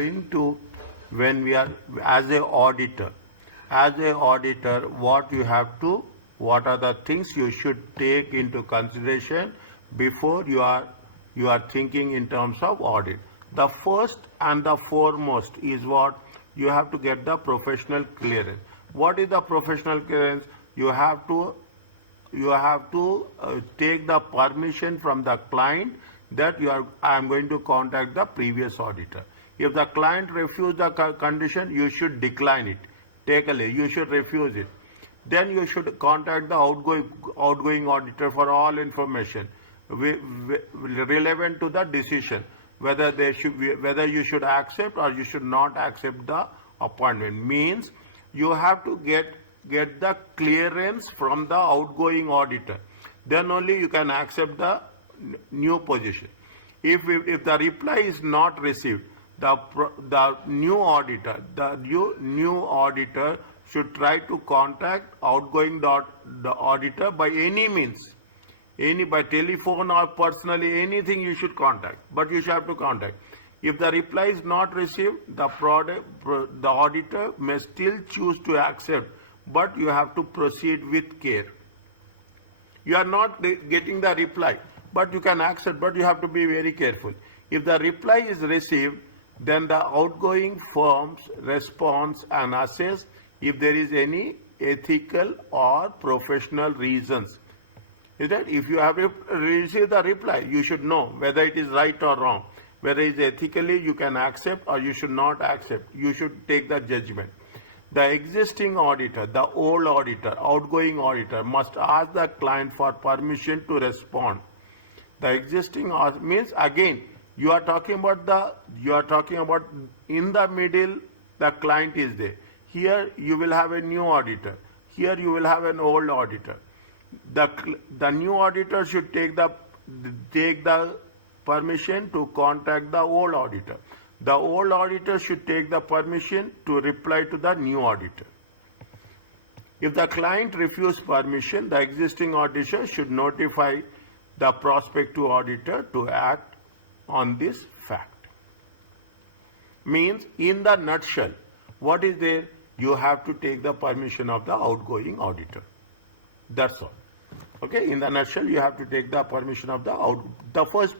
going to, when we are as a auditor, what are the things you should take into consideration before you are thinking in terms of audit. The first and the foremost is what you have to get the professional clearance. What is the professional clearance? You have to take the permission from the client that I am going to contact the previous auditor. If the client refuses the condition, you should decline it. Take a leave. You should refuse it. Then you should contact the outgoing auditor for all information relevant to the decision, whether you should accept or you should not accept the appointment. Means you have to get the clearance from the outgoing auditor. Then only you can accept the new position. If the reply is not received, the new auditor should try to contact outgoing the auditor by any means, by telephone or personally, anything you should contact, but you should have to contact. If the reply is not received, the auditor may still choose to accept, but you have to proceed with care. You are not getting the reply, but you can accept, but you have to be very careful. If the reply is received, then the outgoing firms responds and assess if there is any ethical or professional reasons. Is that if you have received the reply, you should know whether it is right or wrong. Whether it is ethically you can accept or you should not accept. You should take the judgment. The existing auditor, the old auditor, outgoing auditor must ask the client for permission to respond. The existing means again you are talking about in the middle the client is there. Here you will have a new auditor. Here you will have an old auditor. The new auditor should take the permission to contact the old auditor. The old auditor should take the permission to reply to the new auditor. If the client refuses permission, the existing auditor should notify the prospective auditor to act on this fact. Means, in the nutshell, what is there? You have to take the permission of the outgoing auditor. That's all. Okay, in the nutshell, you have to take the permission of the first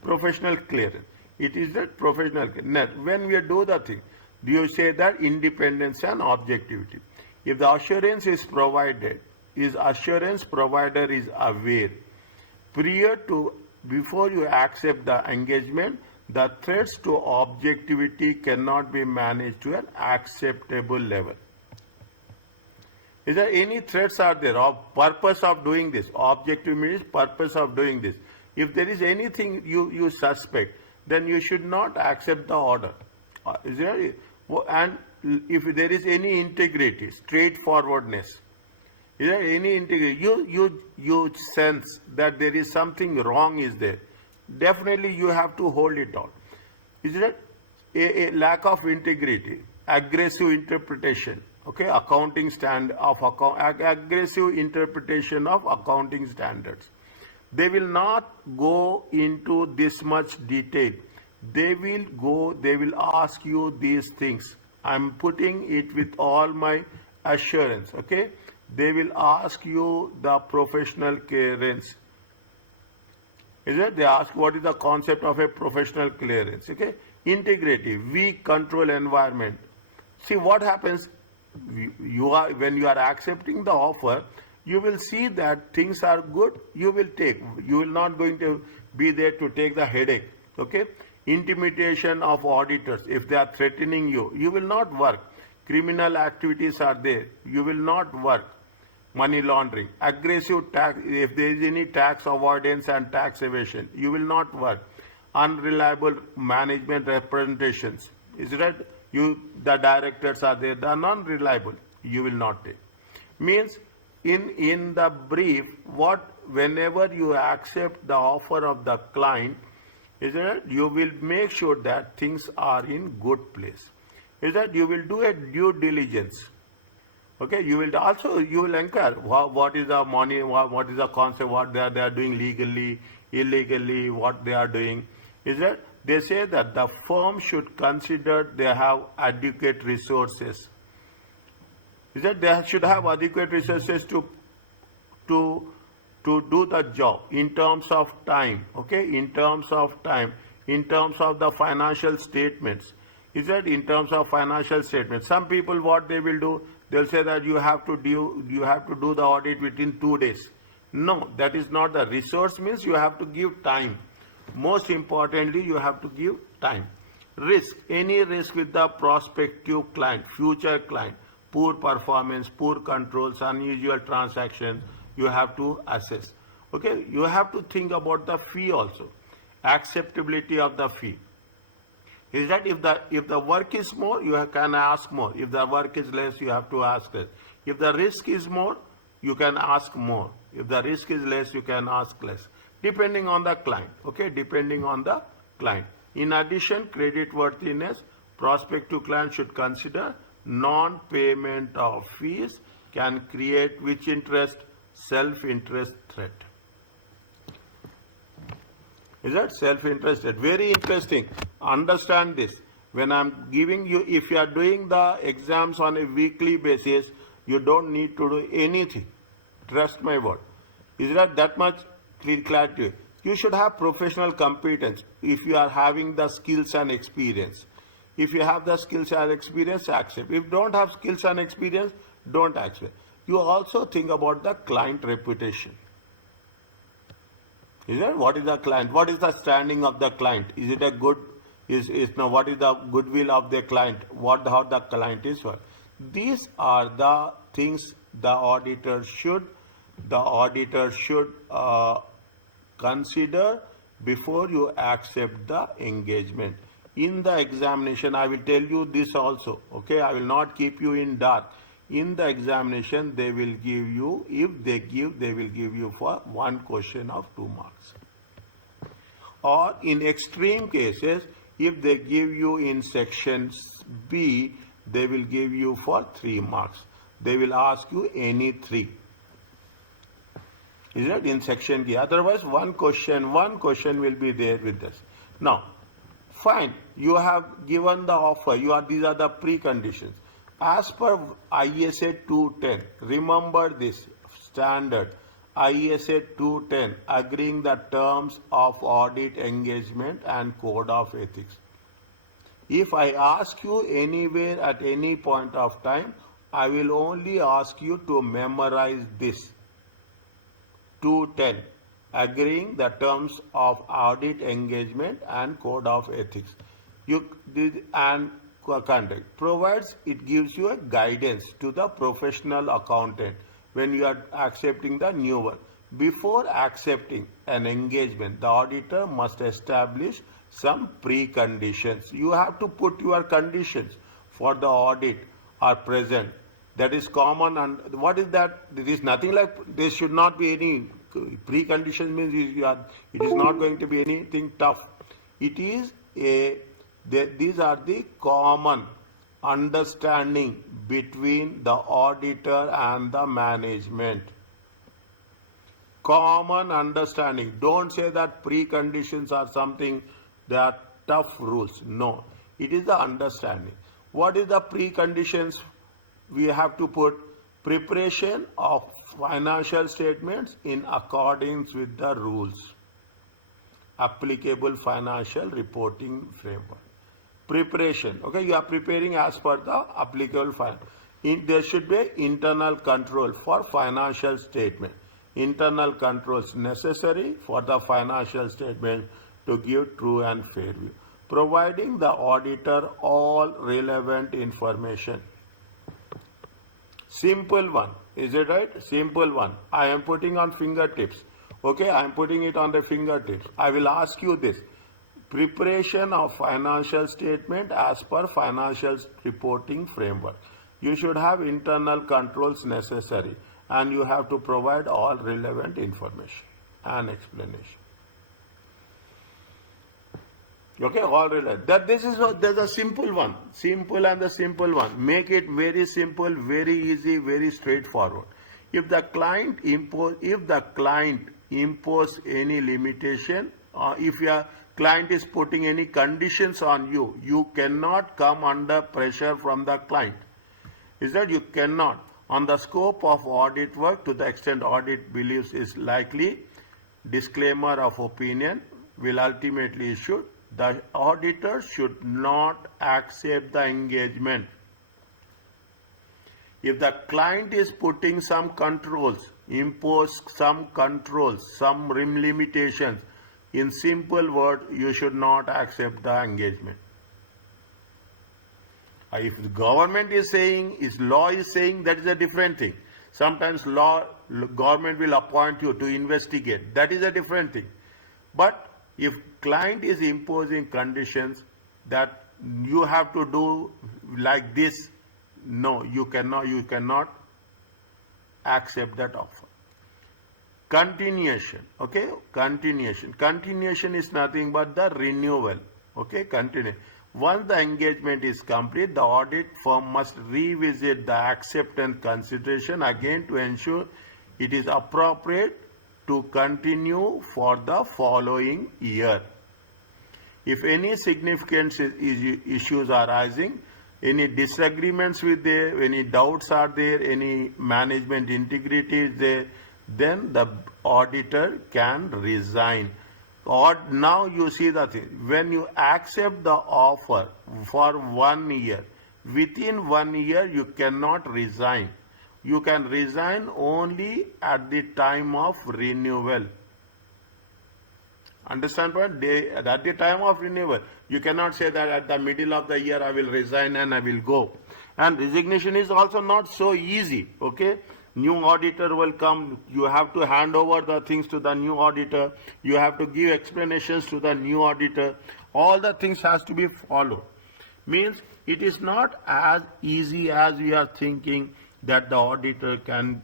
professional clearance. It is that professional clearance. When we do the thing, you say that independence and objectivity. If the assurance is provided, assurance provider is aware, before you accept the engagement, the threats to objectivity cannot be managed to an acceptable level. Is there any threats are there of purpose of doing this? Objective means purpose of doing this. If there is anything you suspect, then you should not accept the order. Is there? And if there is any integrity, straightforwardness, is there any integrity? You sense that there is something wrong is there. Definitely you have to hold it on. Is it a lack of integrity, aggressive interpretation, okay, aggressive interpretation of accounting standards. They will not go into this much detail. They will ask you these things. I'm putting it with all my assurance, okay. They will ask you the professional clearance. Is it? They ask what is the concept of a professional clearance, okay. Integrity, weak control environment. See what happens, when you are accepting the offer, you will see that things are good, you will take. You will not going to be there to take the headache, okay. Intimidation of auditors, if they are threatening you, you will not work. Criminal activities are there, you will not work. Money laundering, aggressive tax, if there is any tax avoidance and tax evasion, you will not work. Unreliable management representations, is that the directors are there, they are non-reliable, you will not take. Means, in the brief, whenever you accept the offer of the client, is that you will make sure that things are in good place. Is that you will do a due diligence. Okay, you will inquire what is the money, what is the concept, what they are doing legally, illegally, what they are doing. Is that They say that the firm should consider they have adequate resources. Is that they should have adequate resources to do the job in terms of time, okay, in terms of time, in terms of the financial statements. Is that in terms of financial statements? Some people, what they will do, they'll say that you have to do the audit within 2 days. No, that is not the resource. Means you have to give time. Most importantly, you have to give time. Risk, any risk with the prospective client, future client, poor performance, poor controls, unusual transactions, you have to assess. Okay, you have to think about the fee also, acceptability of the fee. Is that if the work is more, you can ask more. If the work is less, you have to ask less. If the risk is more, you can ask more. If the risk is less, you can ask less, depending on the client. Okay, depending on the client. In addition, creditworthiness, prospective client should consider non-payment of fees can create which interest? Self-interest threat. Is that self-interested? Very interesting. Understand this. When I'm giving you, if you are doing the exams on a weekly basis, you don't need to do anything. Trust my word. Is that much clarity? You should have professional competence if you are having the skills and experience. If you have the skills and experience, accept. If you don't have skills and experience, don't accept. You also think about the client reputation. Is that what is the client? What is the standing of the client? Is it a good? What is the goodwill of the client? How the client is? These are the things the auditor should consider before you accept the engagement. In the examination, I will tell you this also. Okay, I will not keep you in dark. In the examination, they will give you, if they give, they will give you for one question of 2 marks. Or in extreme cases, if they give you in section B, they will give you for 3 marks. They will ask you any 3. Is it in section B? Otherwise, one question will be there with this. Now, fine, you have given the offer. These are the preconditions. As per ISA 210, remember this standard, ISA 210, agreeing the terms of audit engagement and code of ethics. If I ask you anywhere at any point of time, I will only ask you to memorize this. 210, agreeing the terms of audit engagement and code of ethics. And conduct provides, it gives you a guidance to the professional accountant when you are accepting the new one. Before accepting an engagement, the auditor must establish some preconditions. You have to put your conditions for the audit are present. That is common. And what is that? It is nothing like, there should not be any preconditions. Means it is not going to be anything tough. It is these are the common understanding between the auditor and the management. Common understanding. Don't say that preconditions are something that tough rules. No, it is the understanding. What is the preconditions? We have to put preparation of financial statements in accordance with the rules. Applicable financial reporting framework. Preparation. Okay, you are preparing as per the applicable file. There should be internal control for financial statement. Internal controls necessary for the financial statement to give true and fair view. Providing the auditor all relevant information. Simple one. Is it right? Simple one. I am putting on fingertips. Okay, I am putting it on the fingertips. I will ask you this. Preparation of financial statement as per financial reporting framework. You should have internal controls necessary and you have to provide all relevant information and explanation. Okay, all relevant. There's a simple one. Simple and the simple one. Make it very simple, very easy, very straightforward. If the client impose any limitation, if your client is putting any conditions on you, you cannot come under pressure from the client. Is that you cannot. On the scope of audit work, to the extent audit believes is likely, disclaimer of opinion will ultimately issue. The auditor should not accept the engagement. If the client is putting some controls, impose some controls, some limitations, in simple words, you should not accept the engagement. If the government is saying, if law is saying, that is a different thing. Sometimes government will appoint you to investigate. That is a different thing. But if client is imposing conditions that you have to do like this, no, you cannot accept that offer. Continuation, okay? Continuation is nothing but the renewal, okay? Continue. Once the engagement is complete, the audit firm must revisit the acceptance consideration again to ensure it is appropriate to continue for the following year. If any significant issues are arising, any disagreements with there, any doubts are there, any management integrity is there, then the auditor can resign. Or now you see the thing, when you accept the offer for 1 year, within 1 year you cannot resign. You can resign only at the time of renewal. Understand what? At the time of renewal. You cannot say that at the middle of the year I will resign and I will go. And resignation is also not so easy, okay? New auditor will come, you have to hand over the things to the new auditor, you have to give explanations to the new auditor, all the things has to be followed. Means it is not as easy as we are thinking that the auditor can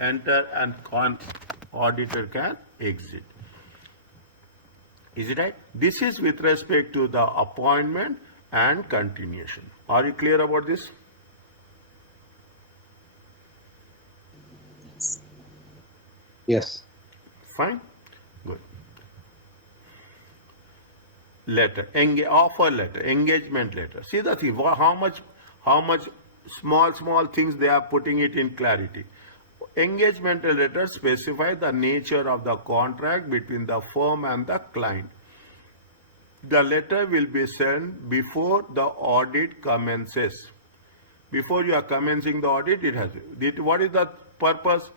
enter and auditor can exit. Is it right? This is with respect to the appointment and continuation. Are you clear about this? Yes. Fine. Good. Letter, offer letter, engagement letter. See the thing, how much small things they are putting it in clarity. Engagement letter specify the nature of the contract between the firm and the client. The letter will be sent before the audit commences. Before you are commencing the audit, what is the purpose?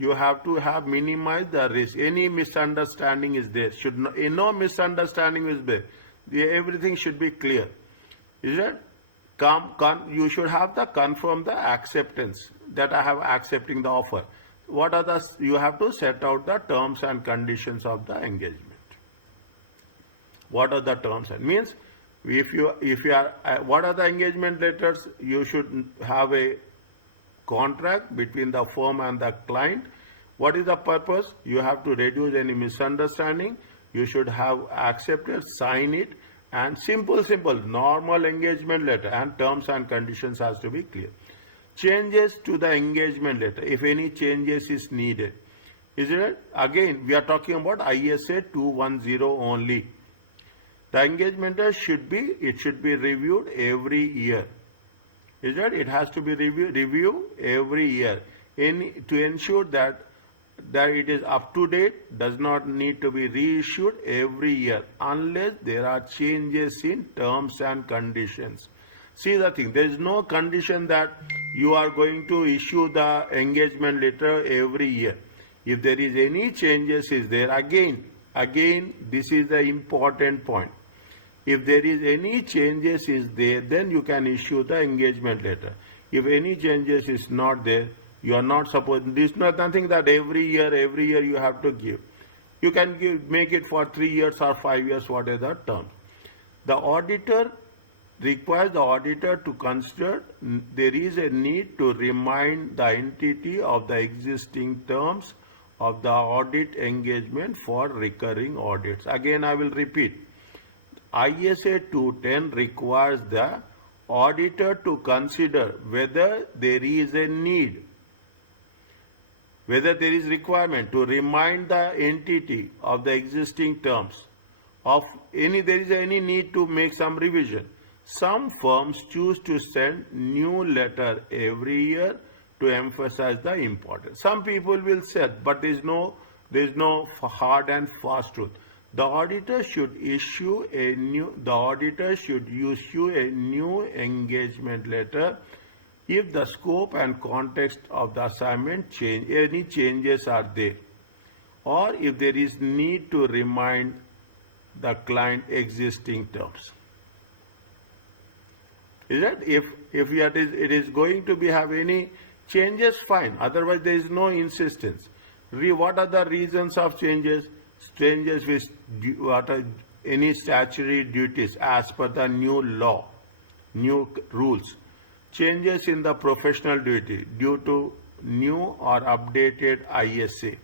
You have to minimize the risk. Any misunderstanding is there. No misunderstanding is there. Everything should be clear. Is it? You should have confirm the acceptance that I have accepting the offer. What are you have to set out the terms and conditions of the engagement. What are the terms? It means if you are what are the engagement letters? You should have a contract between the firm and the client. What is the purpose? You have to reduce any misunderstanding. You should have accepted, sign it, and simple, normal engagement letter and terms and conditions has to be clear. Changes to the engagement letter, if any changes is needed. Is it? Again, we are talking about ISA 210 only. The engagement letter should be reviewed every year. Is that it has to be reviewed every year to ensure that it is up to date, does not need to be reissued every year unless there are changes in terms and conditions. See the thing, there is no condition that you are going to issue the engagement letter every year. If there is any changes is there, again this is the important point. If there is any changes is there, then you can issue the engagement letter. If any changes is not there, you are not supposed, this is not nothing that every year you have to give. You can make it for 3 years or 5 years, whatever the term. The auditor requires the auditor to consider there is a need to remind the entity of the existing terms of the audit engagement for recurring audits. Again, I will repeat. ISA 210 requires the auditor to consider whether there is a need whether there is requirement to remind the entity of the existing terms of there is any need to make some revision. Some firms choose to send new letter every year to emphasize the importance. Some people will say, but there is no hard and fast truth. The auditor should issue a new engagement letter if the scope and context of the assignment change, any changes are there, or if there is need to remind the client existing terms. Is that if it is going to be have any changes, fine. Otherwise, there is no insistence. What are the reasons of changes? Changes with what are any statutory duties as per the new law, new rules. Changes in the professional duty due to new or updated ISA.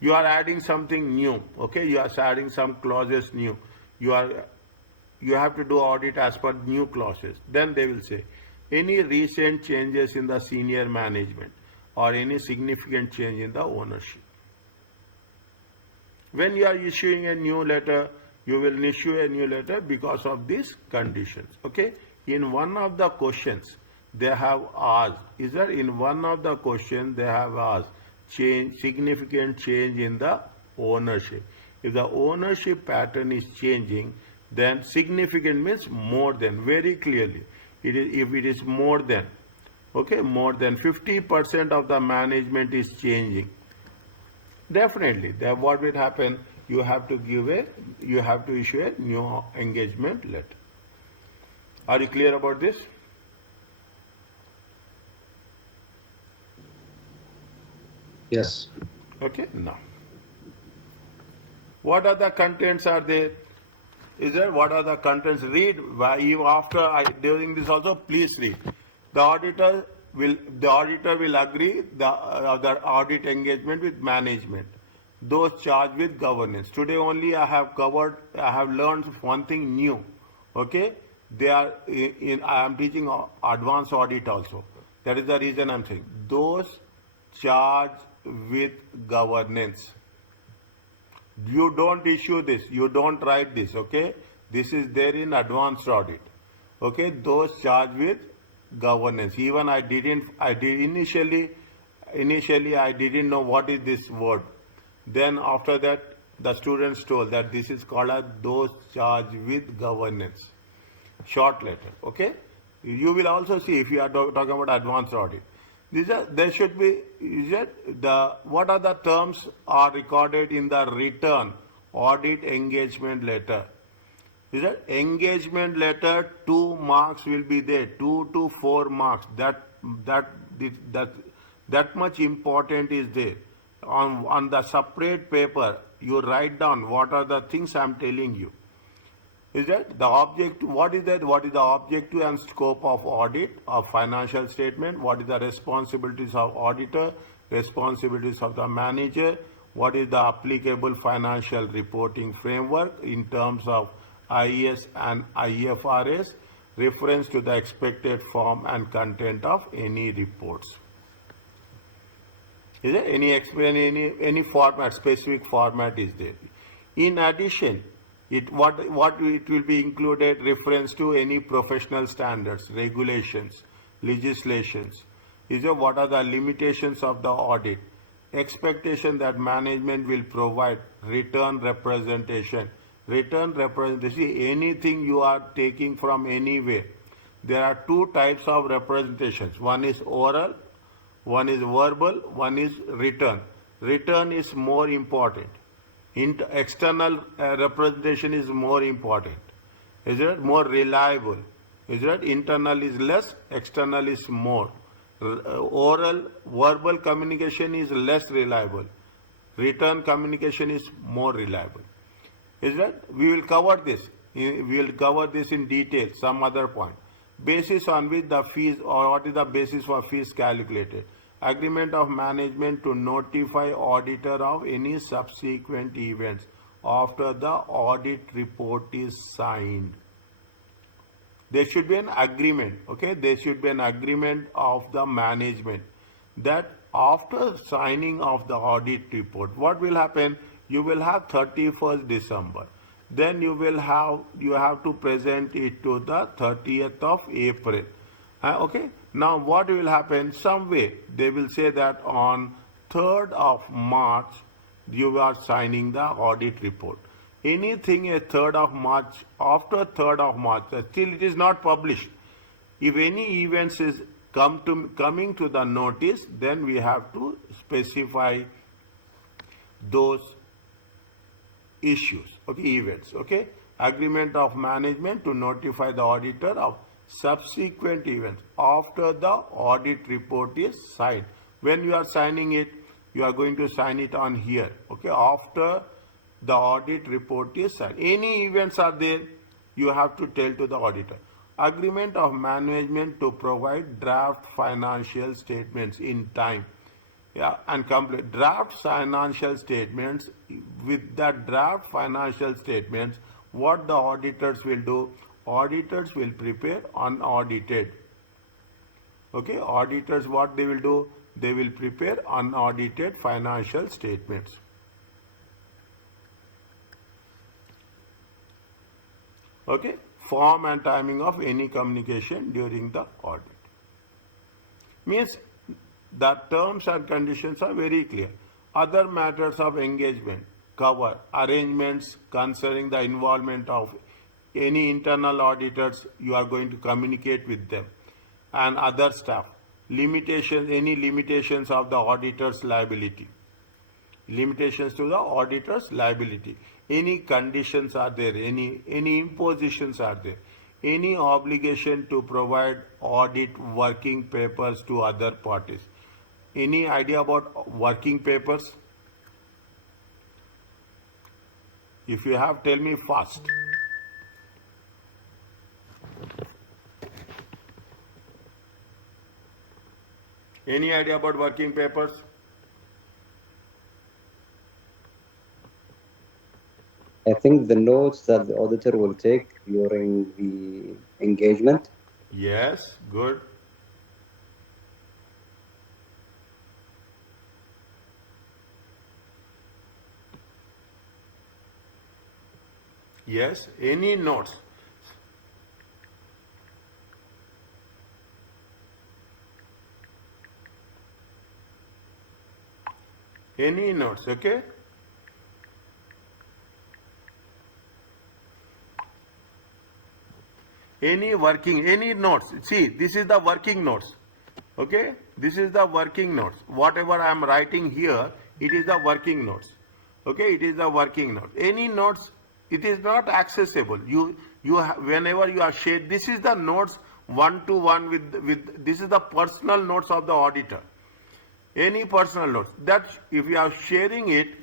You are adding something new, okay? You are adding some clauses new. You have to do audit as per new clauses. Then they will say, any recent changes in the senior management or any significant change in the ownership. When you are issuing a new letter, you will issue a new letter because of these conditions, okay? In one of the questions, they have asked, significant change in the ownership. If the ownership pattern is changing, then significant means more than, very clearly. If it is more than, okay, more than 50% of the management is changing, definitely, then what will happen? You have to issue a new engagement letter. Are you clear about this? Yes. Okay, now. What are the contents are there? What are the contents? Read. During this also, please read. The auditor will agree the audit engagement with management. Those charged with governance. Today only I have learned one thing new. Okay? I am teaching advanced audit also. That is the reason I am saying. Those charged with governance. You don't issue this, you don't write this, okay? This is there in advanced audit. Okay, those charged with governance. Even initially I didn't know what is this word. Then after that, the students told that this is called as those charged with governance. Short letter, okay? You will also see if you are talking about advanced audit. There should be, what are the terms are recorded in the written audit engagement letter? Engagement letter, 2 marks will be there, 2 to 4 marks. That much important is there. On the separate paper, you write down what are the things I am telling you. Is that the object? What is that? What is the objective and scope of audit of financial statement? What is the responsibilities of auditor? Responsibilities of the manager? What is the applicable financial reporting framework in terms of IAS and IFRS? Reference to the expected form and content of any reports. Is there any format, specific format is there? In addition, what it will be included, reference to any professional standards, regulations, legislations. What are the limitations of the audit? Expectation that management will provide return representation. Return representation, anything you are taking from anywhere. There are 2 types of representations. One is oral, one is verbal, one is written. Written is more important. External representation is more important. Is it more reliable? Is it internal is less, external is more. Oral, verbal communication is less reliable. Written communication is more reliable. Is that? We will cover this. We will cover this in detail some other point. Basis on which the fees, or what is the basis for fees calculated? Agreement of management to notify auditor of any subsequent events after the audit report is signed. There should be an agreement, okay? There should be an agreement of the management that After signing of the audit report, what will happen? You will have 31st December. Then you have to present it to the 30th of April. Okay. Now what will happen? Some way they will say that on 3rd of March you are signing the audit report. Anything a 3rd of March, after 3rd of March, still it is not published. If any events is coming to the notice, then we have to specify those issues, okay, events, okay. Agreement of management to notify the auditor of subsequent events after the audit report is signed. When you are signing it, you are going to sign it on here, okay, after the audit report is signed. Any events are there, you have to tell to the auditor. Agreement of management to provide draft financial statements in time. Yeah, and complete draft financial statements. With the draft financial statements, what the auditors will do? Auditors will prepare unaudited. Okay, auditors, what they will do? They will prepare unaudited financial statements. Okay, form and timing of any communication during the audit. Means the terms and conditions are very clear. Other matters of engagement cover arrangements concerning the involvement of any internal auditors. You are going to communicate with them and other staff. Limitations, any limitations of the auditor's liability. Limitations to the auditor's liability. Any conditions are there, any impositions are there. Any obligation to provide audit working papers to other parties. Any idea about working papers? If you have, tell me fast. Any idea about working papers? I think the notes that the auditor will take during the engagement. Yes, good. Yes, any notes. Any notes, okay? Any notes. See, this is the working notes. Okay? This is the working notes. Whatever I am writing here, it is the working notes. Okay? It is the working notes. Any notes, it is not accessible. Whenever you are shared, this is the notes one-to-one with this is the personal notes of the auditor. Any personal notes. That if you are sharing it,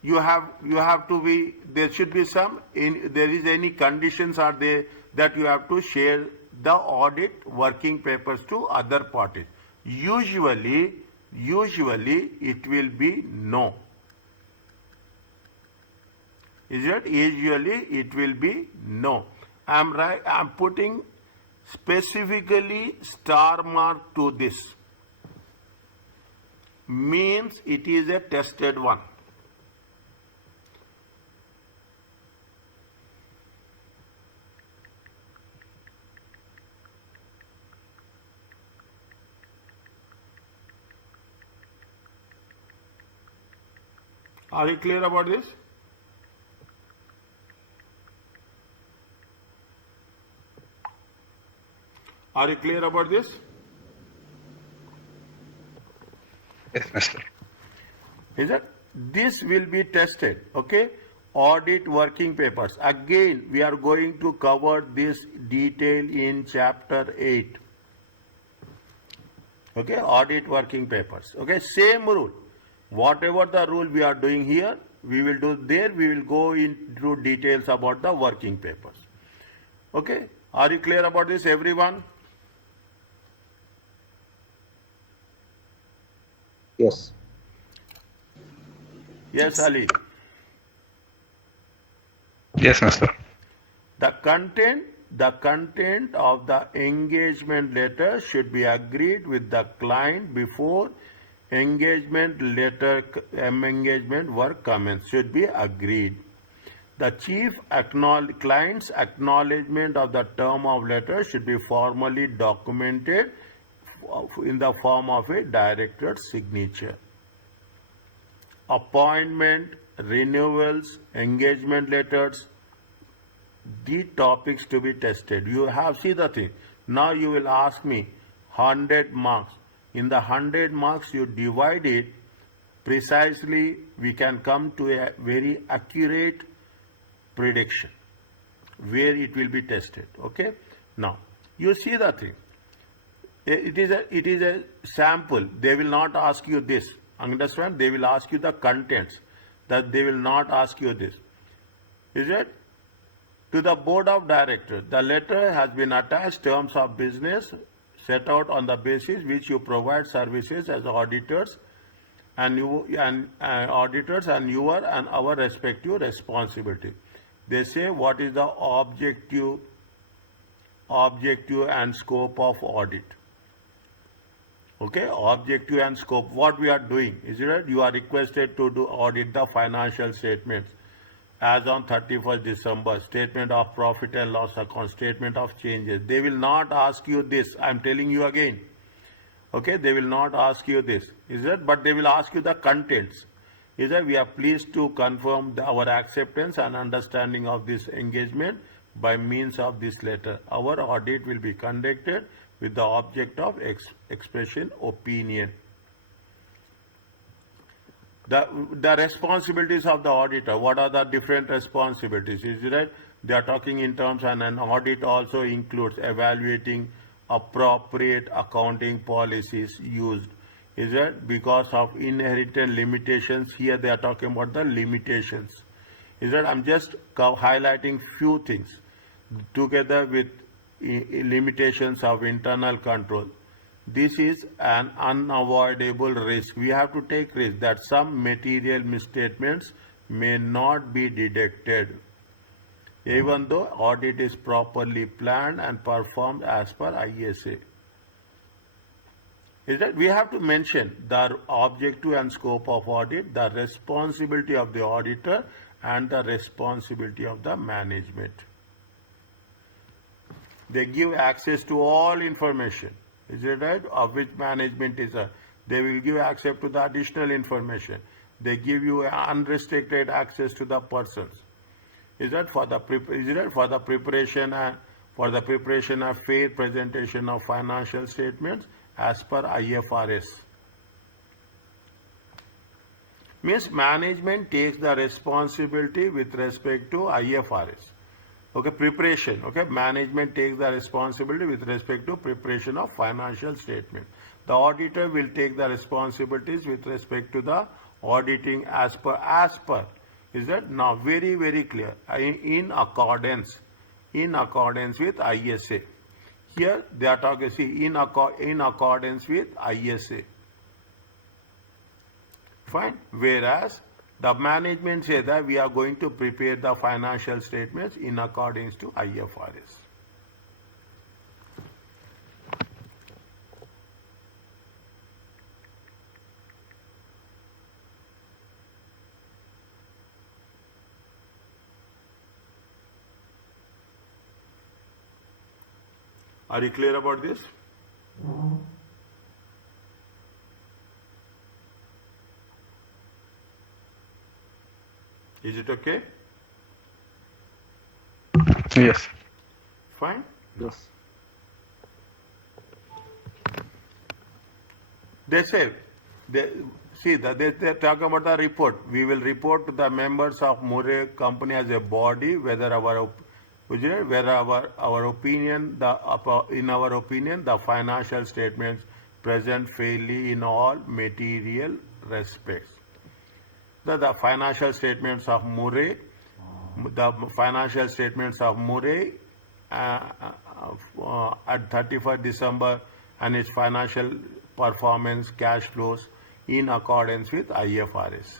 you have to be, there should be some, there is any conditions are there that you have to share the audit working papers to other parties. Usually it will be no. Is it? Usually it will be no. I'm putting specifically star mark to this. Means it is a tested one. Are you clear about this? Are you clear about this? Yes, Master. Is it? This will be tested, okay? Audit working papers. Again, we are going to cover this detail in chapter 8. Okay, audit working papers. Okay, same rule. Whatever the rule we are doing here, we will do there. We will go into details about the working papers. Okay, are you clear about this, everyone? Yes. Yes, Ali. Yes, Master. The content of the engagement letter should be agreed with the client before engagement letter, engagement work commenced should be agreed. The chief client's acknowledgement of the term of letter should be formally documented in the form of a director's signature. Appointment, renewals, engagement letters, the topics to be tested. You have see the thing. Now you will ask me 100 marks. In the 100 marks you divide it precisely, we can come to a very accurate prediction where it will be tested. Okay. Now you see the thing. It is a sample. They will not ask you this. Understand? They will ask you the contents. That they will not ask you this. Is it? To the board of directors, the letter has been attached terms of business set out on the basis which you provide services as auditors and auditors and your and our respective responsibility. They say what is the objective and scope of audit. Okay, objective and scope. What we are doing is that you are requested to do audit the financial statements as on 31st December, statement of profit and loss account, statement of changes. They will not ask you this. I am telling you again. Okay, they will not ask you this. Is that? But they will ask you the contents. Is that we are pleased to confirm our acceptance and understanding of this engagement by means of this letter. Our audit will be conducted with the object of expression opinion. The responsibilities of the auditor, what are the different responsibilities? Is it right? They are talking in terms, and an audit also includes evaluating appropriate accounting policies used. Is it? Because of inherent limitations, here they are talking about the limitations. Is that? I'm just highlighting few things together with limitations of internal control. This is an unavoidable risk. We have to take risk that some material misstatements may not be detected, even though audit is properly planned and performed as per ISA. Is that we have to mention the objective and scope of audit, the responsibility of the auditor, and the responsibility of the management. They give access to all information. Is it right? Of which management is a. They will give access to the additional information. They give you unrestricted access to the persons. Is that for the preparation of fair presentation of financial statements as per IFRS. Means management takes the responsibility with respect to IFRS. Okay, preparation. Okay, management takes the responsibility with respect to preparation of financial statement. The auditor will take the responsibilities with respect to the auditing as per. Is that now very, very clear? In accordance with ISA. Here they are talking, see, in accordance with ISA. Fine. Whereas the management says that we are going to prepare the financial statements in accordance to IFRS. Are you clear about this? Is it okay? Yes. Fine? Yes. They say, they're talking about the report. We will report to the members of Murray Company as a body whether our opinion, in our opinion, the financial statements present fairly in all material respects. The financial statements of Murray, at 31st December and its financial performance, cash flows in accordance with IFRS.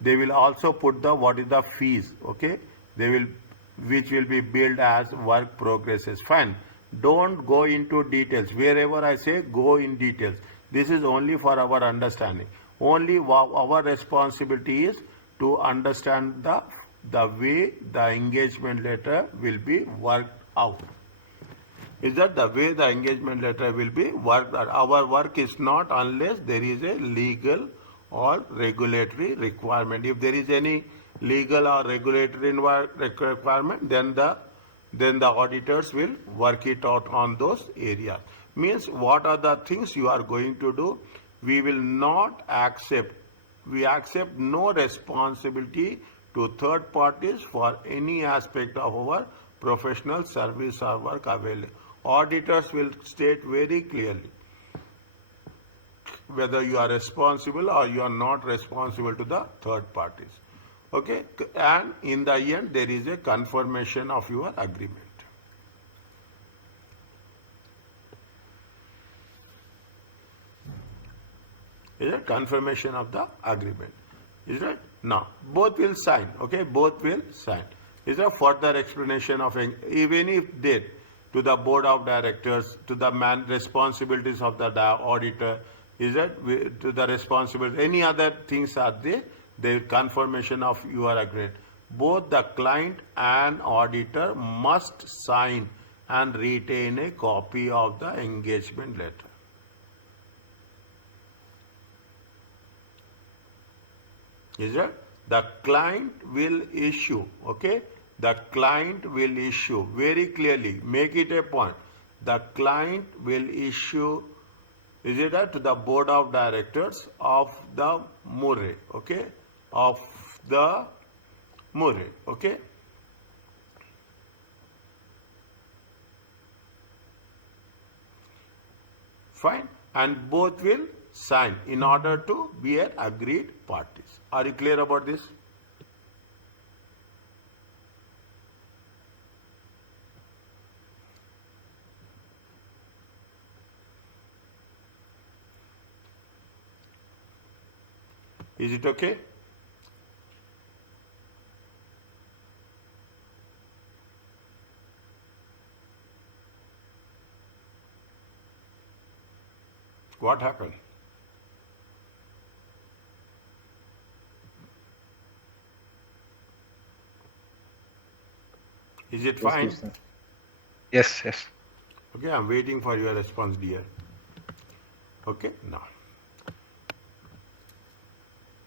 They will also put what is the fees, okay? Which will be billed as work progresses. Fine. Don't go into details. Wherever I say go in details. This is only for our understanding. Only our responsibility is to understand the way the engagement letter will be worked out. Is that the way the engagement letter will be worked out? Our work is not unless there is a legal or regulatory requirement. If there is any legal or regulatory requirement, then the auditors will work it out on those areas. Means what are the things you are going to do? We will not accept. We accept no responsibility to third parties for any aspect of our professional service or work available. Auditors will state very clearly whether you are responsible or you are not responsible to the third parties. Okay, and in the end there is a confirmation of your agreement. Is it confirmation of the agreement? Is it? Now both will sign. Okay, both will sign. Is a further explanation of even if they to the board of directors, to the responsibilities of the auditor, is it to the responsibility, any other things are there, the confirmation of your agreement. Both the client and auditor must sign and retain a copy of the engagement letter. Is it? The client will issue, okay? The client will issue very clearly, make it a point. The client will issue, is it to the board of directors of the Murray, okay? Of the Murray, okay? Fine. And both will sign in order to be an agreed parties. Are you clear about this? Is it okay? What happened? Is it fine? Yes, sir. Yes, yes. Okay, I'm waiting for your response, dear. Okay, now.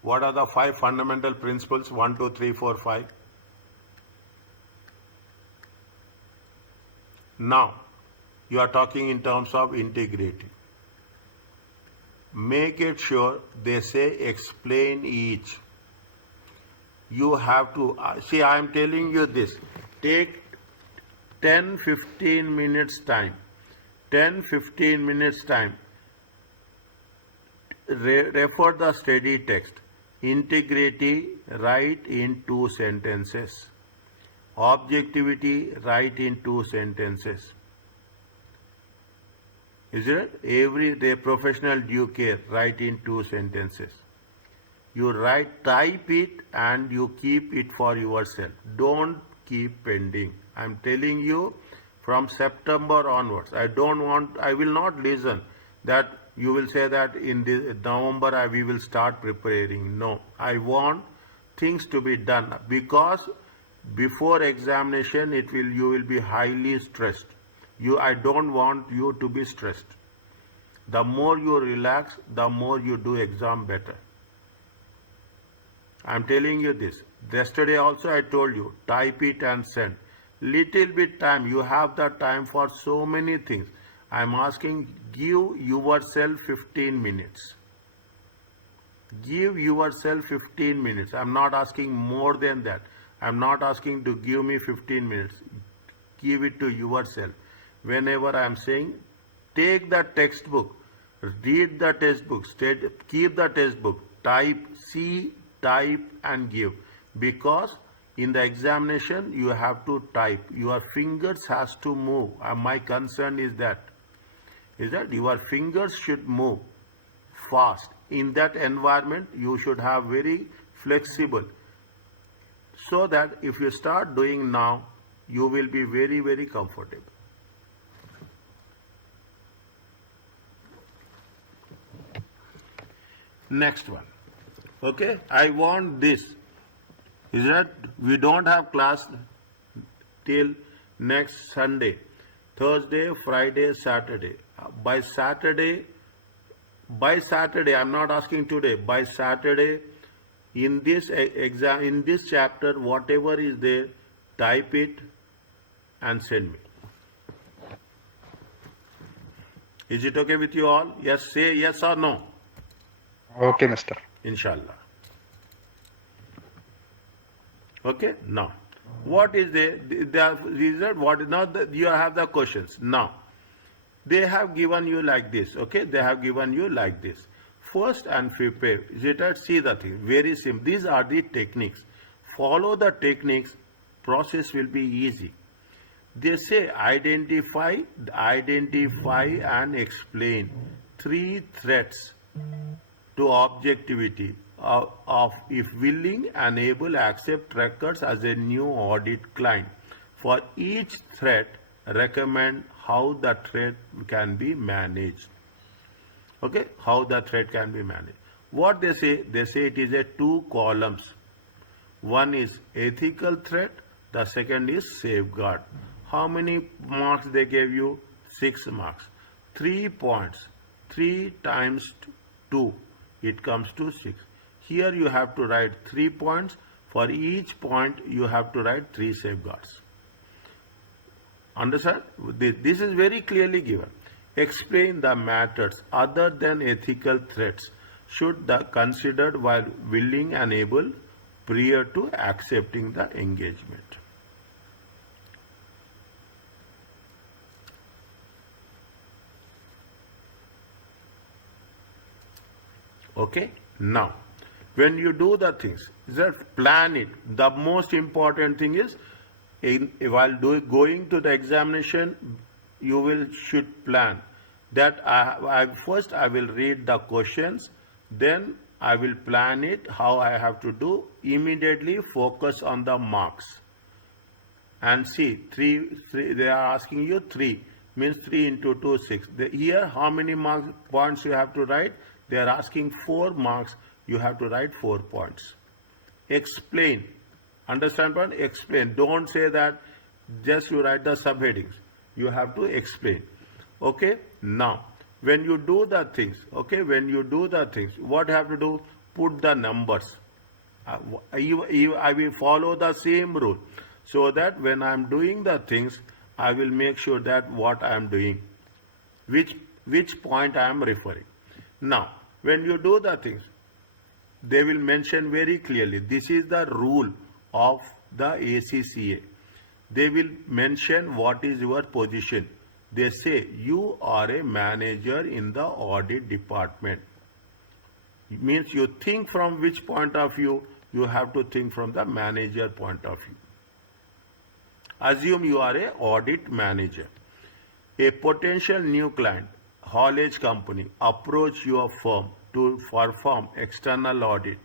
What are the 5 fundamental principles? 1, 2, 3, 4, 5. Now, you are talking in terms of integrity. Make it sure they say explain each. You have to, see, I am telling you this. Take 10-15 minutes time. 10-15 minutes time. Refer the study text. Integrity, write in 2 sentences. Objectivity, write in 2 sentences. Is it? The professional due care, write in 2 sentences. You type it and you keep it for yourself. Don't keep pending. I'm telling you from September onwards. I will not listen that you will say that in November we will start preparing. No, I want things to be done because before examination you will be highly stressed. I don't want you to be stressed. The more you relax, the more you do exam better. I'm telling you this. Yesterday also I told you, type it and send. Little bit time, you have the time for so many things. I'm asking, give yourself 15 minutes. Give yourself 15 minutes. I'm not asking more than that. I'm not asking to give me 15 minutes. Give it to yourself. Whenever I'm saying, take the textbook, read the textbook, keep the textbook, type, see, type and give. Because in the examination you have to type. Your fingers has to move. My concern is that your fingers should move fast. In that environment you should have very flexible. So that if you start doing now, you will be very, very comfortable. Next one. Okay, I want this. Is that we don't have class till next Sunday, Thursday, Friday, Saturday. By Saturday, I'm not asking today, by Saturday, in this exam, in this chapter, whatever is there, type it and send me. Is it okay with you all? Yes, say yes or no. Okay, Mr. Inshallah. Okay, now what is the result? What now you have the questions. Now they have given you like this. Okay, they have given you like this. First and fifth page. See the thing. Very simple. These are the techniques. Follow the techniques. Process will be easy. They say identify and explain 3 threats to objectivity of if willing and able accept records as a new audit client. For each threat, recommend how the threat can be managed. Okay, how the threat can be managed. What they say it is a 2 columns. One is ethical threat, the second is safeguard. How many marks they gave you? 6 marks. 3 points. 3 times 2, it comes to 6. Here you have to write 3 points. For each point, you have to write 3 safeguards. Understand? This is very clearly given. Explain the matters other than ethical threats should be considered while willing and able prior to accepting the engagement. Okay, now when you do the things, just plan it. The most important thing is while going to the examination, you should plan that first I will read the questions, then I will plan it how I have to do. Immediately focus on the marks and see three they are asking you 3 means 3 into 2 6. Here how many marks points you have to write? They are asking 4 marks. You have to write 4 points. Explain. Understand point? Explain. Don't say that just you write the subheadings. You have to explain. Okay? Now, when you do the things, what you have to do? Put the numbers. I will follow the same rule so that when I am doing the things, I will make sure that what I am doing, which point I am referring. Now, when you do the things, they will mention very clearly, this is the rule of the ACCA. They will mention what is your position. They say you are a manager in the audit department. It means you think from which point of view? You have to think from the manager point of view. Assume you are a audit manager. A potential new client, haulage company, approach your firm to perform external audit.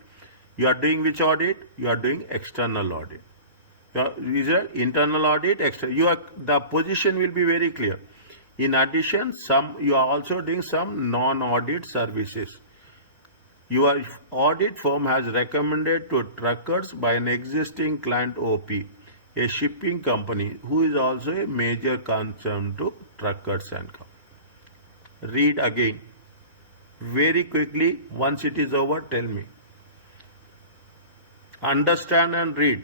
You are doing which audit? You are doing external audit. Is it internal audit? The position will be very clear. In addition, you are also doing some non-audit services. Your audit firm has recommended to truckers by an existing client OP, a shipping company who is also a major concern to truckers and companies. Read again. Very quickly, once it is over, tell me. Understand and read.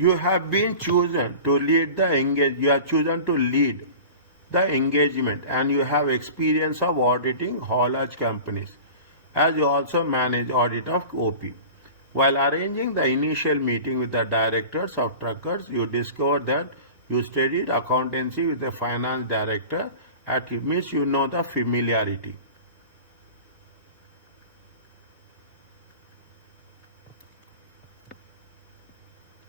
You have been chosen to lead the engage. You have chosen to lead the engagement, and you have experience of auditing haulage companies, as you also manage audit of OP. While arranging the initial meeting with the directors of truckers, you discovered that you studied accountancy with the finance director. At means you know the familiarity.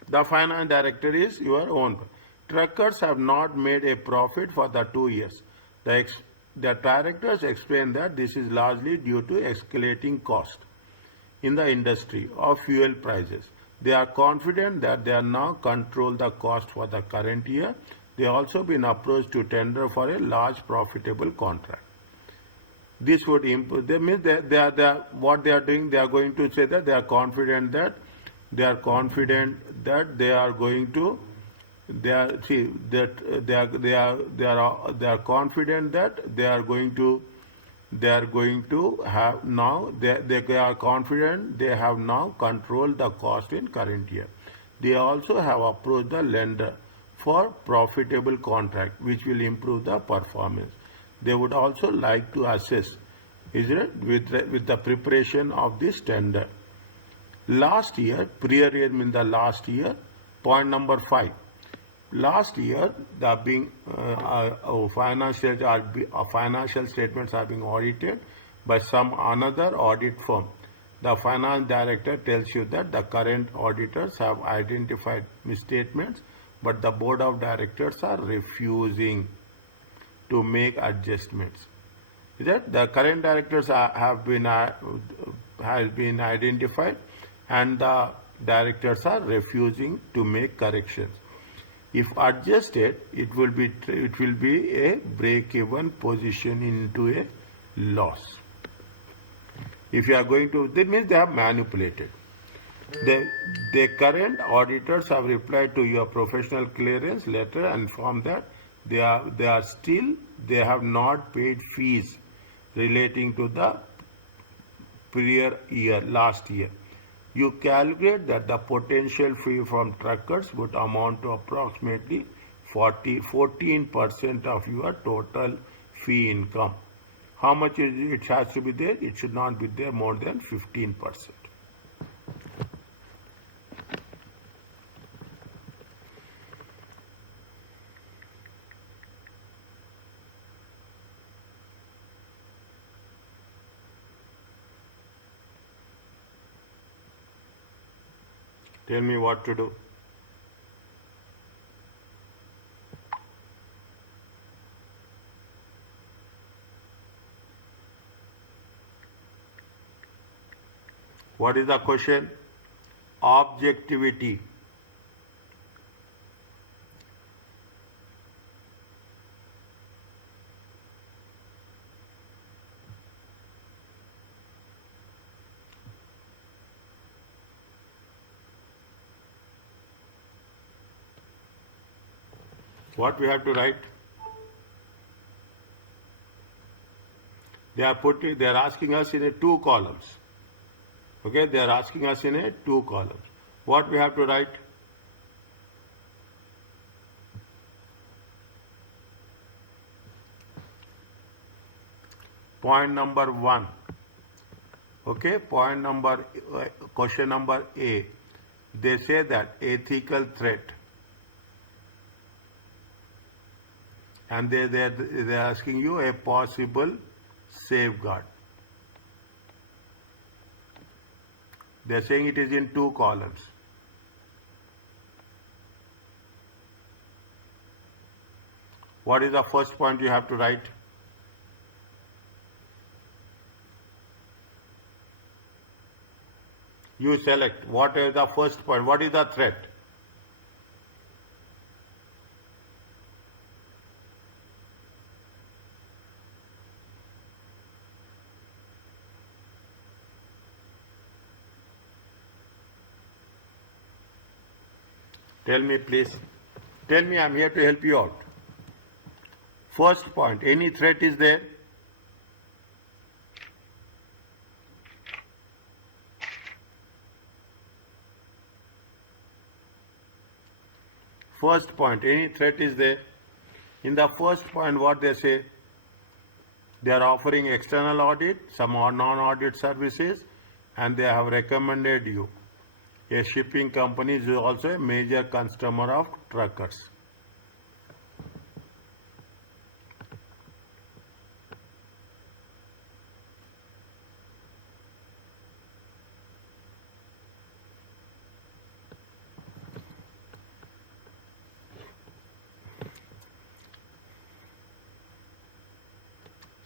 The finance director is your own. Truckers have not made a profit for the 2 years. The directors explain that this is largely due to escalating cost in the industry of fuel prices. They are confident that they are now control the cost for the current year. They also been approached to tender for a large profitable contract. This would improve. They mean what they are doing. They are going to say that they are confident that they are confident that they are going to. They are see that they are confident that they are going to. They are going to have now. They are confident they have now controlled the cost in current year. They also have approached the lender for profitable contract, which will improve the performance. They would also like to assess, is it, with the preparation of this tender. Last year, prior year means the last year, point number 5. Last year, the being financial statements are being audited by some another audit firm. The finance director tells you that the current auditors have identified misstatements, but the board of directors are refusing to make adjustments. Is that the current directors have been identified, and the directors are refusing to make corrections. If adjusted, it will be a break-even position into a loss. If you are going to, that means they have manipulated. The current auditors have replied to your professional clearance letter and informed that they have not paid fees relating to the prior year, last year. You calculate that the potential fee from truckers would amount to approximately 14% of your total fee income. How much it has to be there? It should not be there more than 15%. Tell me what to do. What is the question? Objectivity. What we have to write? They are asking us in a 2 columns. Okay, they are asking us in a 2 columns. What we have to write? Point number 1. Okay, question number A. They say that ethical threat. And they're asking you a possible safeguard. They're saying it is in 2 columns. What is the first point you have to write? You select what is the first point. What is the threat? Tell me, please. Tell me, I'm here to help you out. First point, any threat is there? First point, any threat is there? In the first point, what they say? They are offering external audit, some non-audit services, and they have recommended you. A shipping company is also a major customer of truckers.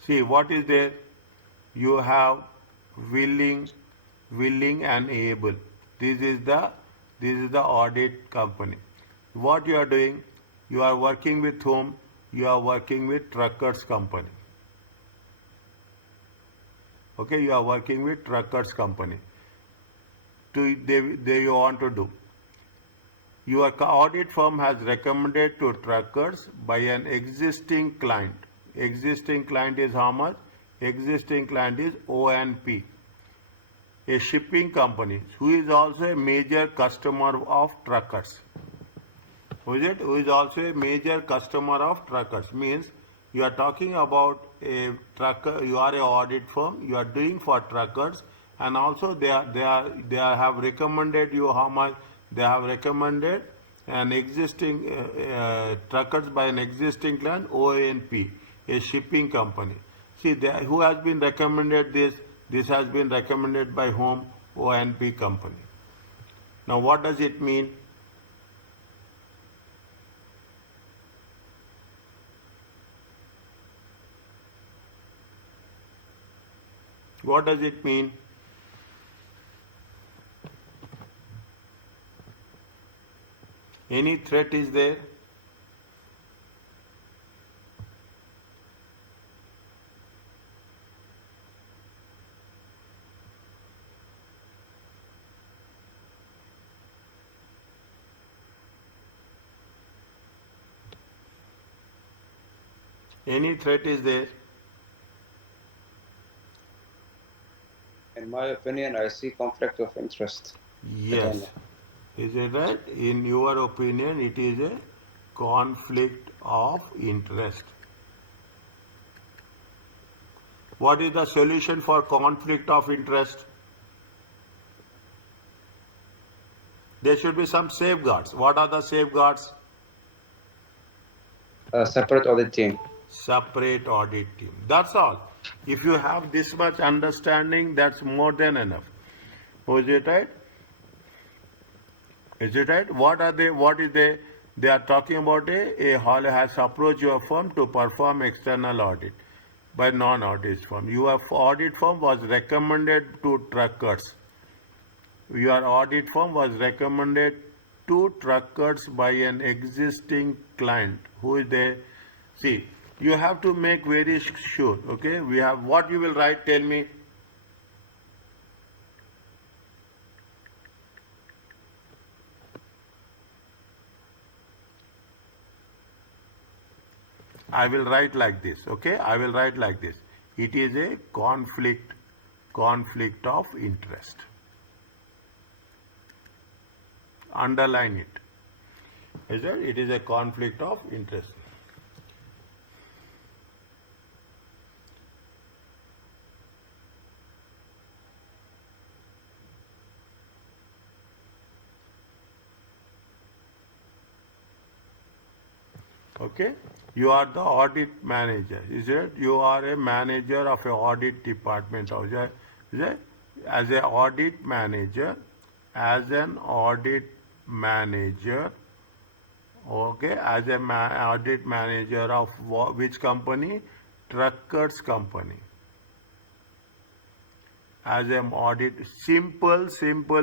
See, what is there? You have willing and able. This is the audit company. What you are doing? You are working with whom? You are working with truckers company. Okay, you are working with truckers company. They you want to do. Your audit firm has recommended to truckers by an existing client. Existing client is how much? Existing client is O&P, a shipping company who is also a major customer of truckers. Who is it? Who is also a major customer of truckers. Means you are talking about a trucker, you are an audit firm, you are doing for truckers, and also they have recommended you how much? They have recommended an existing truckers by an existing client, O&P, a shipping company. See, who has been recommended this? This has been recommended by whom? O&P company. Now, what does it mean? What does it mean? Any threat is there? Any threat is there? In my opinion, I see conflict of interest. Yes. Is it right? In your opinion, it is a conflict of interest. What is the solution for conflict of interest? There should be some safeguards. What are the safeguards? A separate audit team. Separate audit team. That's all. If you have this much understanding, that's more than enough. Is it right? Is it right? What are they? What is they? They are talking about a hall has approached your firm to perform external audit by non-audit firm. Your audit firm was recommended to truckers. Your audit firm was recommended to truckers by an existing client. Who is there? See, you have to make very sure. Okay, we have what you will write. Tell me. I will write like this. Okay, I will write like this. It is a conflict of interest. Underline it. Is it? It is a conflict of interest. Okay, you are the audit manager. Is it? You are a manager of an audit department. Is it? As an audit manager, okay, as a audit manager of which company? Truckers company. As an audit, simple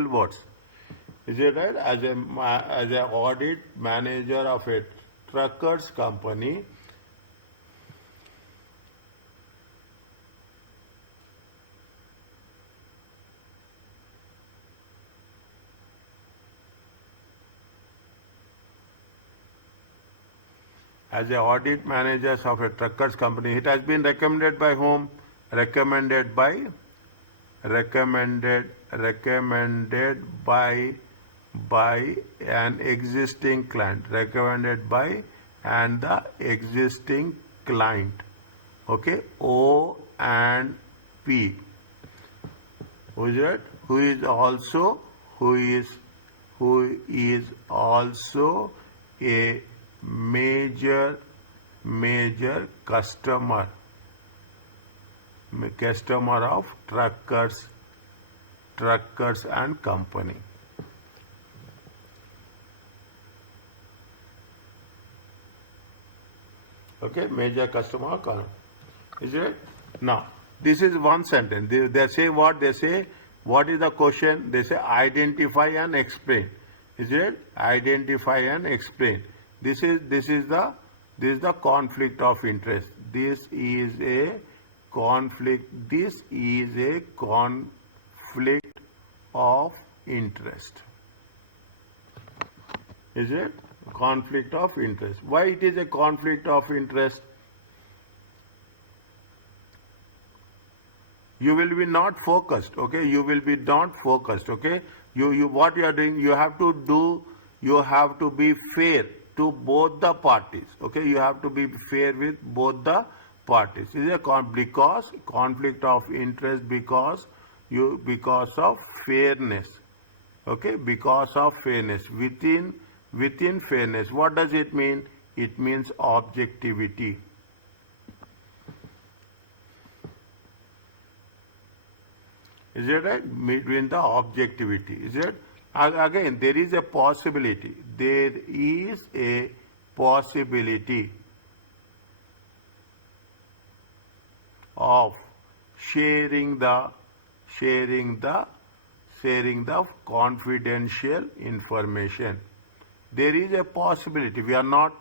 words. Is it right? As an audit manager of a truckers company, as a audit managers of a truckers company, it has been recommended by whom? Recommended by by an existing client, recommended by and the existing client. Okay, O and P. Who is that? Who is also a major customer of truckers and company. Okay, major customer. Is it? Now, this is one sentence. They say what? They say, what is the question? They say, identify and explain. Is it? Identify and explain. This is the conflict of interest. This is a conflict of interest. Is it? Conflict of interest. Why it is a conflict of interest? You will be not focused. Okay, you will be not focused. Okay, you what you are doing, you have to be fair to both the parties. Okay, you have to be fair with both the parties. Is a because conflict of interest because of fairness. Okay, because of fairness. Within fairness, what does it mean? It means objectivity. Is it right? Between the objectivity. Is it? Again, there is a possibility. There is a possibility of sharing the confidential information. There is a possibility. We are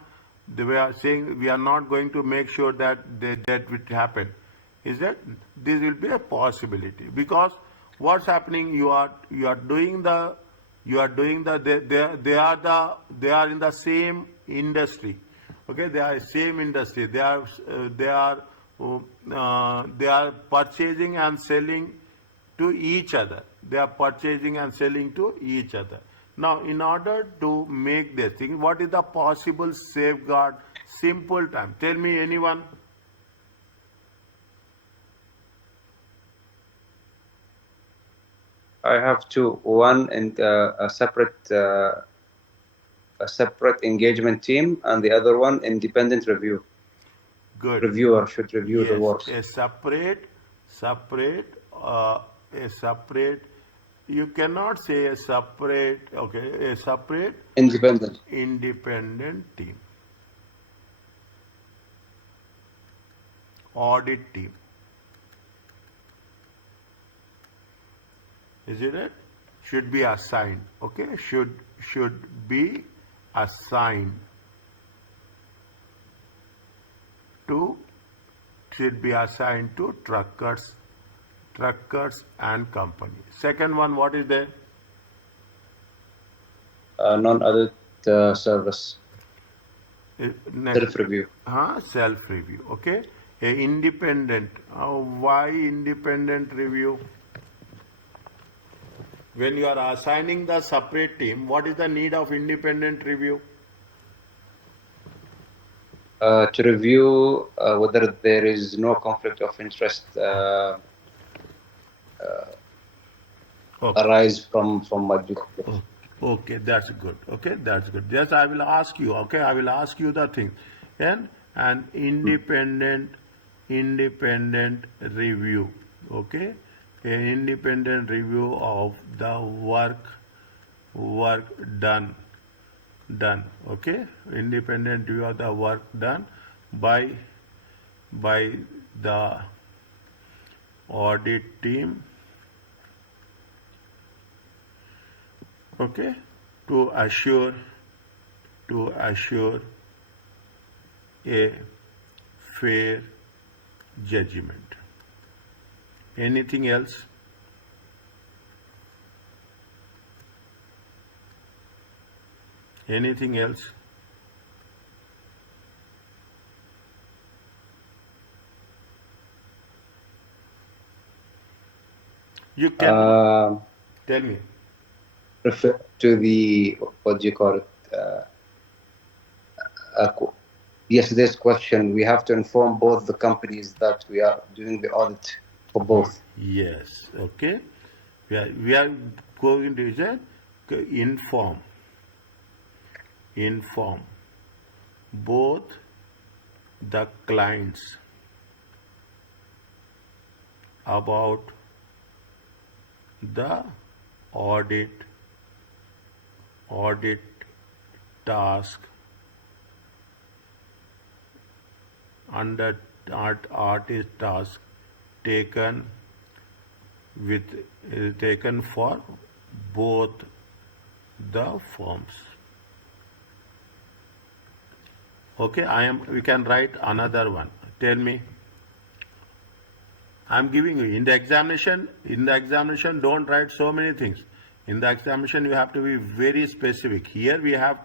saying we are not going to make sure that that will happen. Is that this will be a possibility, because what's happening? They are in the same industry. Okay, they are same industry. They are purchasing and selling to each other. They are purchasing and selling to each other. Now, in order to make this thing, what is the possible safeguard? Simple time. Tell me, anyone? I have two. One in a separate engagement team, and the other one independent review. Good. Reviewer should review the Yes, work. a separate. You cannot say a separate. Okay, a separate Independent. independent team. Audit team. Is it right? Should be assigned. Okay, should be assigned to truckers and company. Second one, what is there? Non-audit service. Self-review. Self-review. Okay. A independent. Why independent review? When you are assigning the separate team, what is the need of independent review? To review whether there is no conflict of interest arise from my duty. Okay, that's good. Okay, that's good. Yes, I will ask you. Okay, I will ask you the thing. And an independent review. Okay, an independent review of the work done. Okay, independent review of the work done by the audit team. Okay, to assure a fair judgment. Anything else? Anything else? You can tell me. refer to the, what do you call it, yesterday's question, we have to inform both the companies that we are doing the audit for both. Yes, okay. We are going to inform both the clients about the audit task under artist task taken for both the firms. Okay, we can write another one. Tell me. I'm giving you in the examination, don't write so many things. In the examination, you have to be very specific. Here we have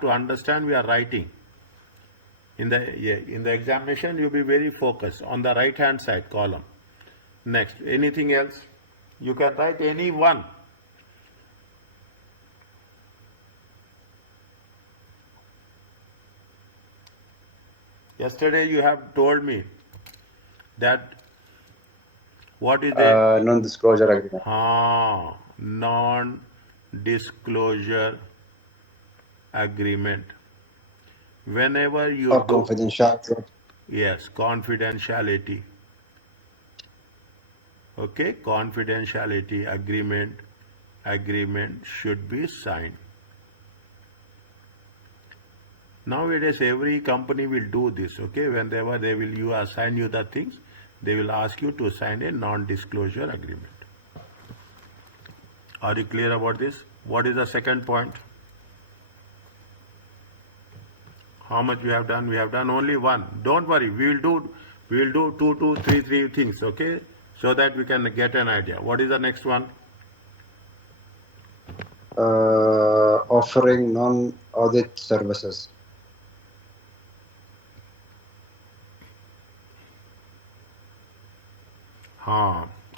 to understand we are writing. In the examination, you be very focused on the right hand side column. Next, anything else? You can write any one. Yesterday you have told me that what is the non-disclosure agreement. Non-disclosure agreement. Whenever you Or confidentiality. Yes, confidentiality. Okay, confidentiality agreement should be signed. Nowadays, every company will do this. Okay, whenever you assign you the things, they will ask you to sign a non-disclosure agreement. Are you clear about this? What is the second point? How much we have done? We have done only one. Don't worry. We will do two, three things. Okay, so that we can get an idea. What is the next one? Offering non-audit services.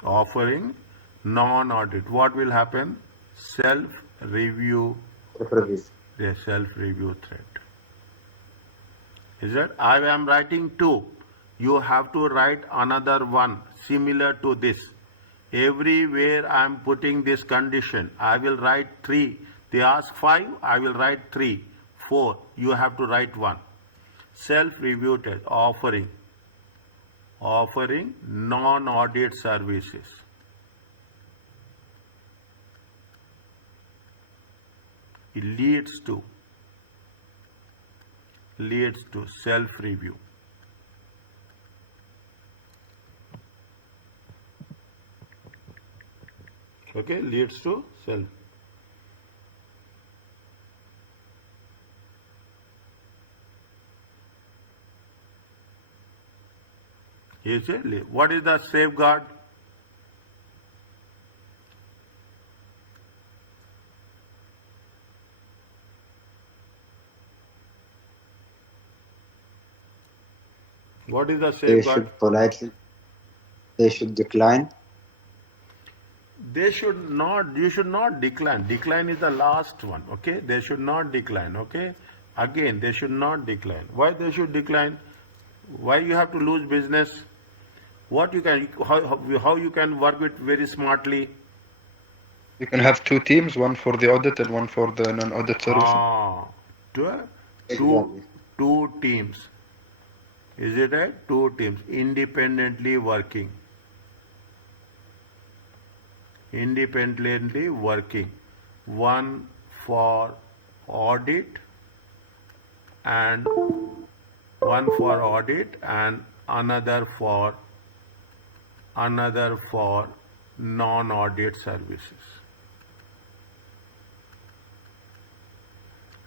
Offering non-audit. What will happen? Self-review. Self-review threat. Is it? I am writing 2. You have to write another one similar to this. Everywhere I am putting this condition, I will write 3. They ask 5, I will write 3. 4, you have to write 1. Self-review test, offering non-audit services. It leads to self-review. Okay, leads to self. What is the safeguard? What is the safeguard? They should decline. You should not decline. Decline is the last one. Okay, they should not decline. Okay, again they should not decline. Why they should decline? Why you have to lose business? What you can, how you can work it very smartly? You can have 2 teams, one for the audit and one for the non-audit services. Two teams. Is it right? 2 teams independently working. One for audit and another for non-audit services.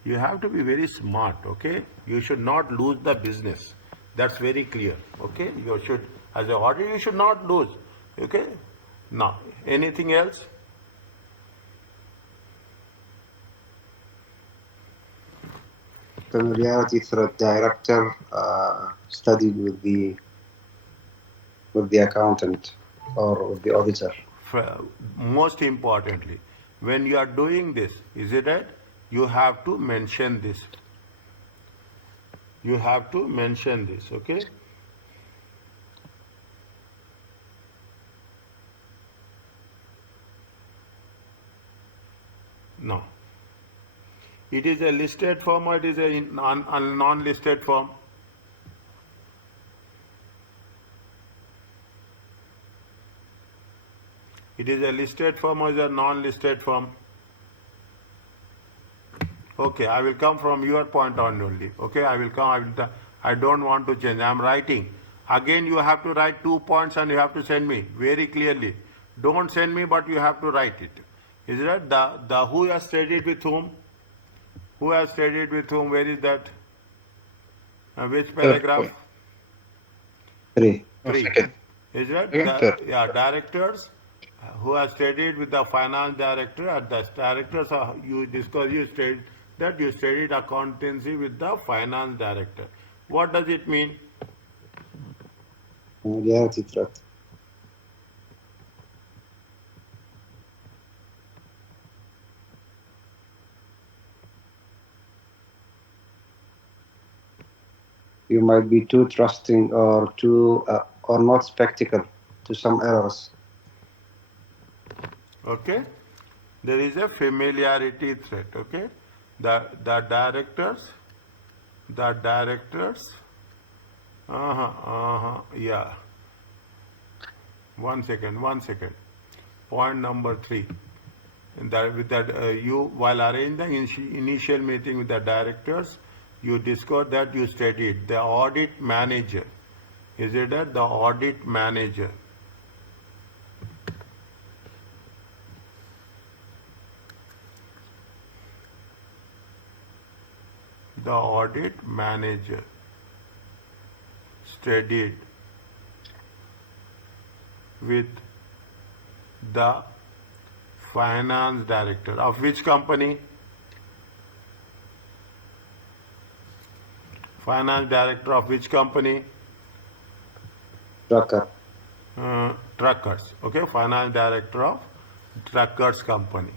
You have to be very smart, okay? You should not lose the business. That's very clear, okay? You should, as an auditor, you should not lose, okay? Now, anything else? Familiarity through director studied with the accountant or with the auditor. Most importantly, when you are doing this, is it right? You have to mention this. You have to mention this, okay? No. It is a listed firm or it is a non-listed firm? It is a listed firm or is a non-listed firm? Okay, I will come from your point on only. Okay, I will come. I don't want to change. I am writing. Again, you have to write 2 points and you have to send me very clearly. Don't send me, but you have to write it. Is that the who has studied with whom? Who has studied with whom? Where is that? Which paragraph? 3. 3. Second. Is that Third. directors who have studied with the finance director at the directors you stated that you studied accountancy with the finance director. What does it mean? Reality threat. You might be too trusting or not spectacle to some errors. Okay, there is a familiarity threat. Okay, the directors, yeah. One second. Point number 3. You while arranging the initial meeting with the directors, you discovered that you studied the audit manager. Is it that the audit manager? The audit manager studied with the finance director of which company? Finance director of which company? Trucker. Truckers. Okay, finance director of truckers company.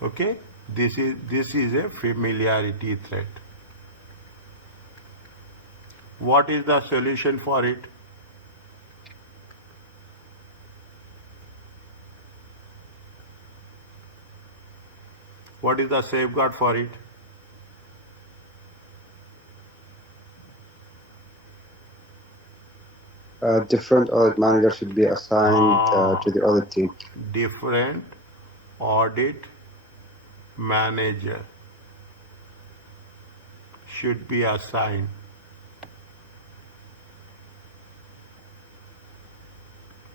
Okay, this is a familiarity threat. What is the solution for it? What is the safeguard for it? Different audit manager should be assigned to the audit team. Different audit manager should be assigned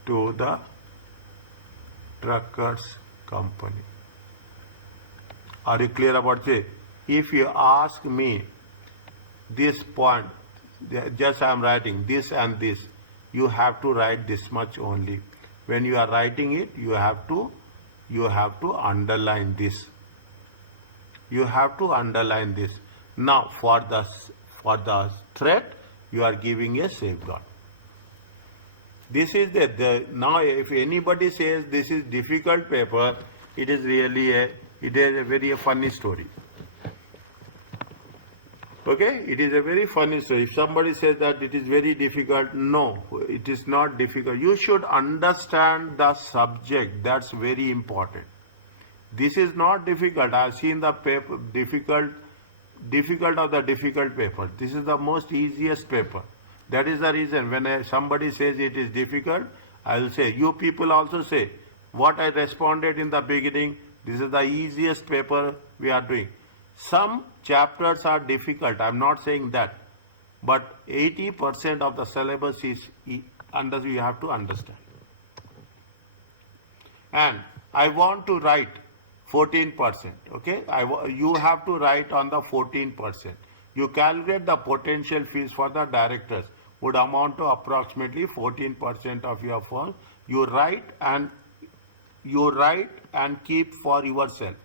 to the truckers company. Are you clear about it? If you ask me this point, just I am writing this and this, you have to write this much only. When you are writing it, you have to underline this. You have to underline this. Now for the threat, you are giving a safeguard. This is now if anybody says this is difficult paper, it is really a very funny story. Okay, it is a very funny story. If somebody says that it is very difficult, no, it is not difficult. You should understand the subject. That's very important. This is not difficult. I have seen the paper difficult of the difficult paper. This is the most easiest paper. That is the reason when somebody says it is difficult, I will say, you people also say, what I responded in the beginning, this is the easiest paper we are doing. Some chapters are difficult, I am not saying that. But 80% of the syllabus is you have to understand. And I want to write 14%, okay? You have to write on the 14%. You calculate the potential fees for the directors would amount to approximately 14% of your firm. You write and keep for yourself.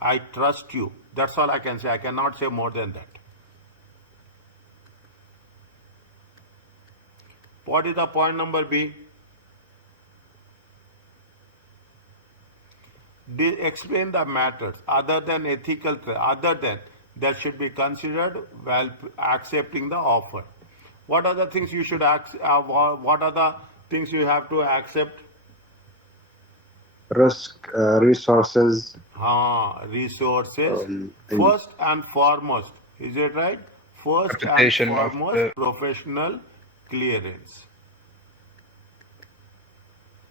I trust you. That's all I can say. I cannot say more than that. What is the point number B? Explain the matters other than other than that should be considered while accepting the offer. What are the things you should what are the things you have to accept? Risk, resources, Resources. and First and foremost, is it right? First and Reputation of foremost, the professional clearance.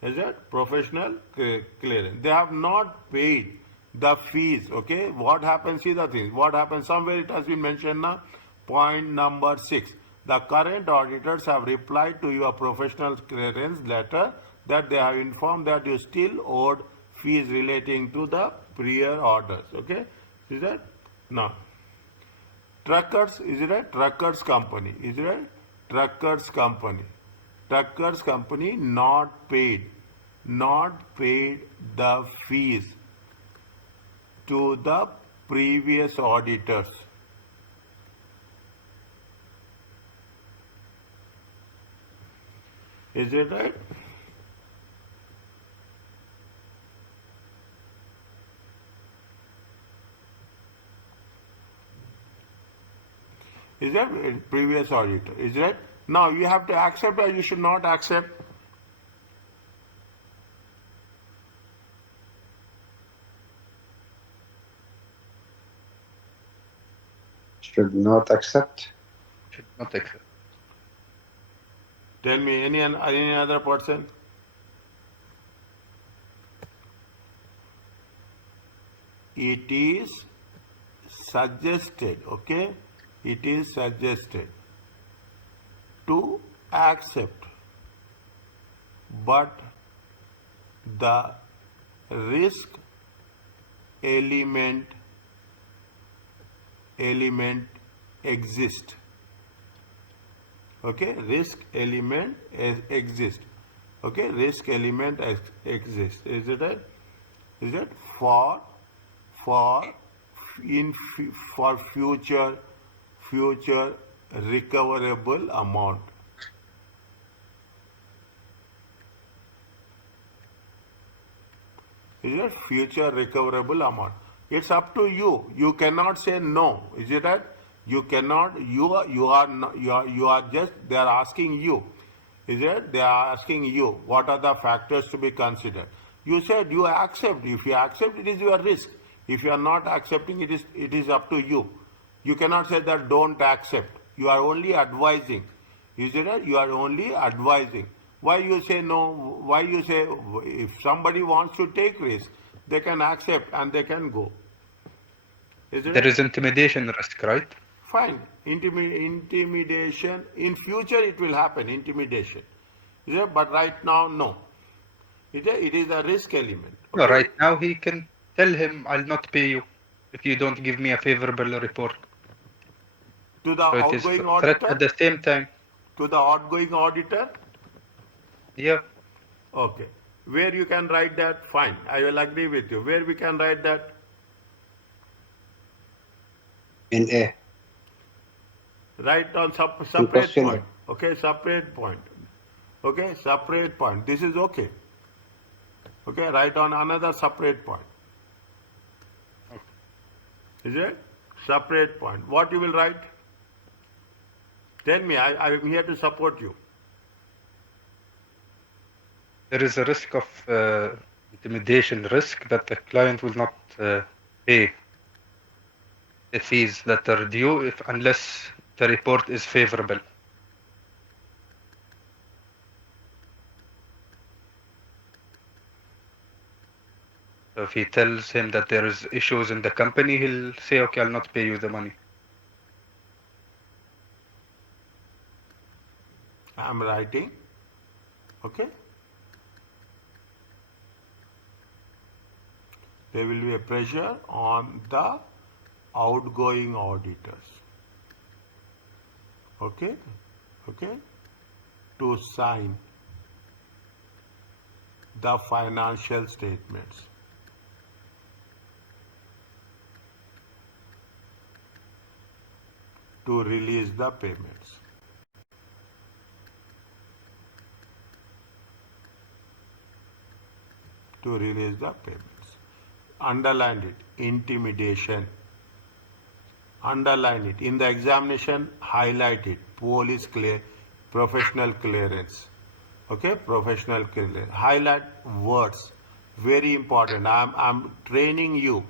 Is it professional clearance? They have not paid the fees. Okay, what happens? See the things. What happens? Somewhere it has been mentioned now. Point number 6. The current auditors have replied to your professional clearance letter that they have informed that you still owed fees relating to the prior orders. Okay, is that now? Truckers, is it right? Truckers company, is it right? Truckers company. Truckers company not paid the fees to the previous auditors. Is it right? Is that previous auditor? Is that now you have to accept or you should not accept? should not accept. should not accept. Tell me any other person. It is suggested, okay? It is suggested to accept, but the risk element exist. Okay, risk element exist. Okay, risk element exists. Is it right? Is it for future recoverable amount? Is it future recoverable amount? It's up to you. You cannot say no. Is it right? You cannot. You are just. They are asking you. Is it? They are asking you. What are the factors to be considered? You said you accept. If you accept, it is your risk. If you are not accepting, it is up to you. You cannot say that don't accept. You are only advising. Is it right? You are only advising. Why you say no? Why you say if somebody wants to take risk, they can accept and they can go. Is it There right? is intimidation risk, right? Fine. Intimidation. In future it will happen, intimidation. Is it? But right now, no. It is a risk element. No, Okay? right now he can tell him, I'll not pay you if you don't give me a favorable report. To the So it is outgoing threat auditor? at the same time. To the outgoing auditor? Yeah, Okay. Where you can write that? Fine. I will agree with you. Where we can write that? In A. Write on In separate question point. Okay, separate point. Okay, separate point. This is okay. Okay, write on another separate point. Is it? Separate point. What you will write? Tell me, I am here to support you. there is a risk of intimidation risk that the client will not pay the fees that are due unless the report is favorable. So if he tells him that there is issues in the company, he'll say, okay, I'll not pay you the money. I am writing. Okay? There will be a pressure on the outgoing auditors. Okay? Okay? To sign the financial statements. To release the payments. to release the payments. Underline it, intimidation. Underline it. In the examination, highlight it, professional clearance. Okay, professional clearance. Highlight words, very important. I'm training you.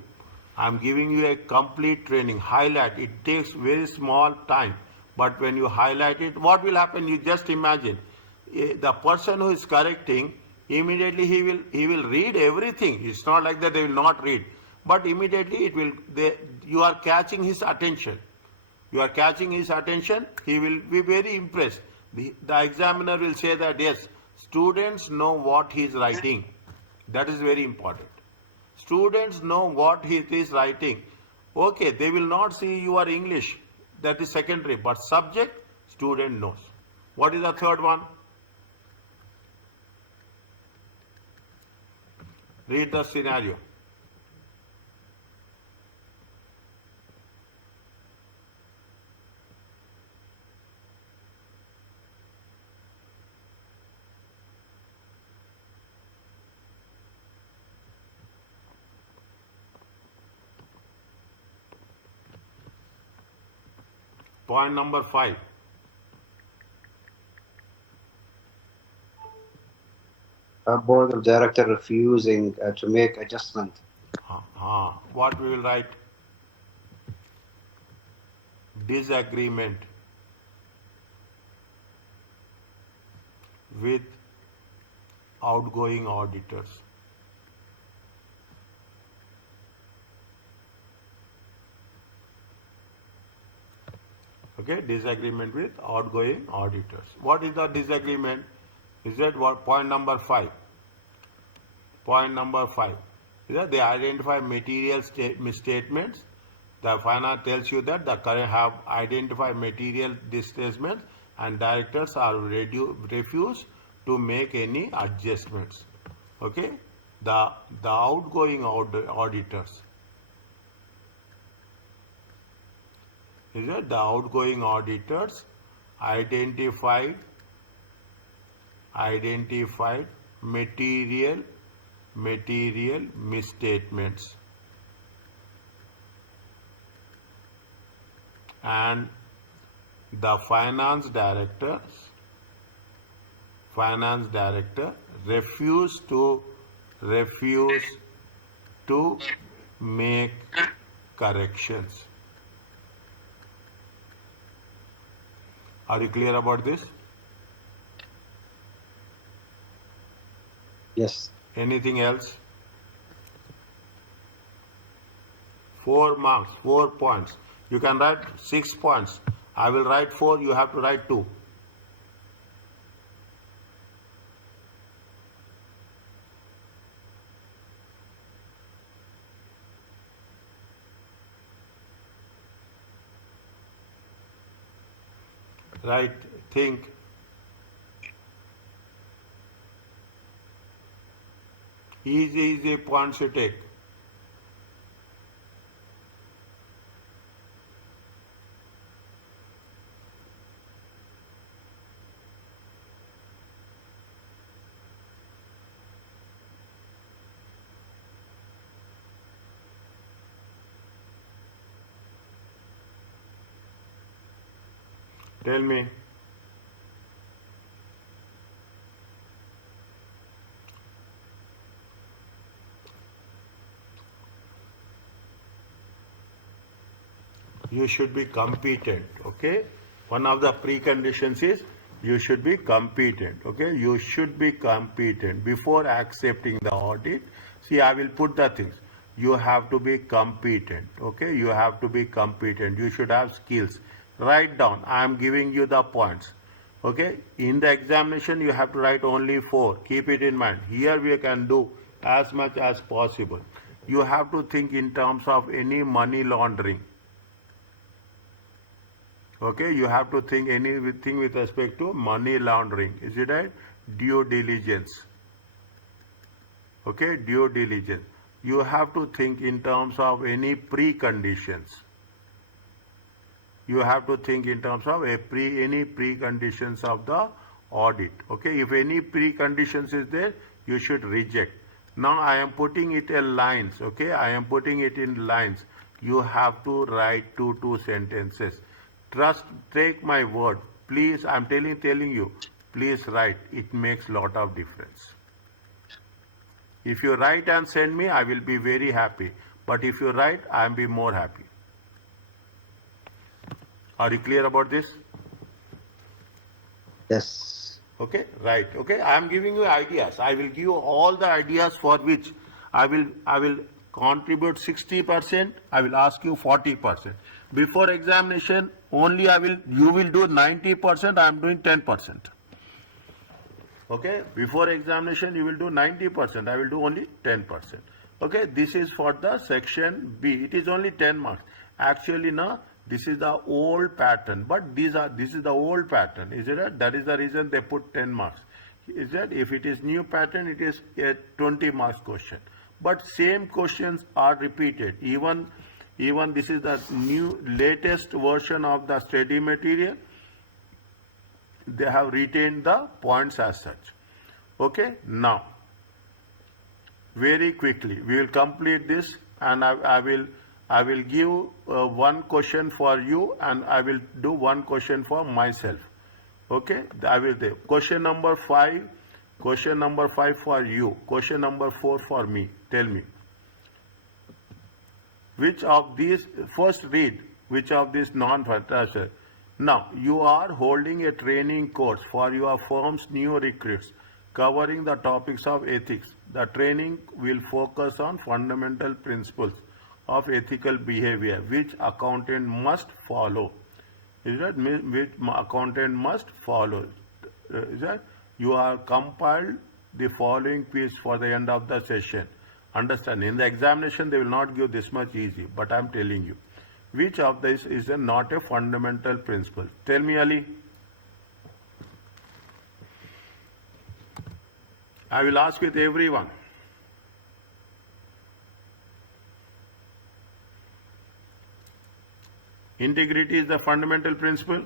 I'm giving you a complete training. Highlight. It takes very small time, but when you highlight it, what will happen? You just imagine the person who is correcting, immediately he will read everything. It's not like that they will not read, but immediately you are catching his attention. You are catching his attention. He will be very impressed. The examiner will say that yes, students know what he is writing. That is very important. Students know what he is writing. Okay, they will not see your English. That is secondary. But subject, student knows. What is the third one? Read the scenario. Point number 5. Board of Director refusing to make adjustment. What we will write? Disagreement with outgoing auditors. Okay, disagreement with outgoing auditors. What is the disagreement? Is that what point number 5? Point number 5 is that they identify material misstatements. The finance tells you that the current have identified material misstatements and directors are refuse to make any adjustments. Okay, the outgoing auditors. Is that the outgoing auditors identified material misstatements and the finance director refused to make corrections. Are you clear about this? Yes. Anything else? 4 marks, 4 points. You can write 6 points. I will write 4, you have to write 2. Right, think. Easy points to take. Tell me. You should be competent, okay? One of the preconditions is you should be competent, okay? You should be competent before accepting the audit. See, I will put the things. You have to be competent, okay? You have to be competent. You should have skills. Write down. I am giving you the points, okay? In the examination, you have to write only 4. Keep it in mind. Here we can do as much as possible. You have to think in terms of any money laundering. Okay, you have to think anything with respect to money laundering. Is it right? Due diligence. Okay, due diligence. You have to think in terms of any preconditions. You have to think in terms of any preconditions of the audit. Okay, if any preconditions is there, you should reject. Now I am putting it in lines, okay? I am putting it in lines. You have to write two sentences. Trust, take my word. Please, I'm telling you, please write. It makes lot of difference. If you write and send me, I will be very happy. But if you write, I will be more happy. Are you clear about this? Yes. Okay, right. Okay, I am giving you ideas. I will give you all the ideas for which I will contribute 60%. I will ask you 40%. Before examination, only you will do 90%. I am doing 10%. Okay, before examination you will do 90%. I will do only 10%. Okay, this is for the section B. It is only 10 marks. Actually, no. This is the old pattern, but this is the old pattern, is it? That is the reason they put 10 marks. Is that if it is new pattern, it is a 20 marks question. But same questions are repeated. Even this is the new latest version of the study material. They have retained the points as such. Okay, now very quickly we will complete this, and I will give one question for you, and I will do one question for myself. Okay, I will do question number 5. Question number 5 for you. Question number 4 for me. Tell me, which of these, first read, which of these non-fantastic. Now, you are holding a training course for your firm's new recruits covering the topics of ethics. The training will focus on fundamental principles of ethical behavior which accountant must follow. Is that which accountant must follow? Is that you are compiled the following piece for the end of the session. Understand, in the examination they will not give this much easy, but I am telling you. Which of this is not a fundamental principle? Tell me, Ali. I will ask with everyone. Integrity is the fundamental principle.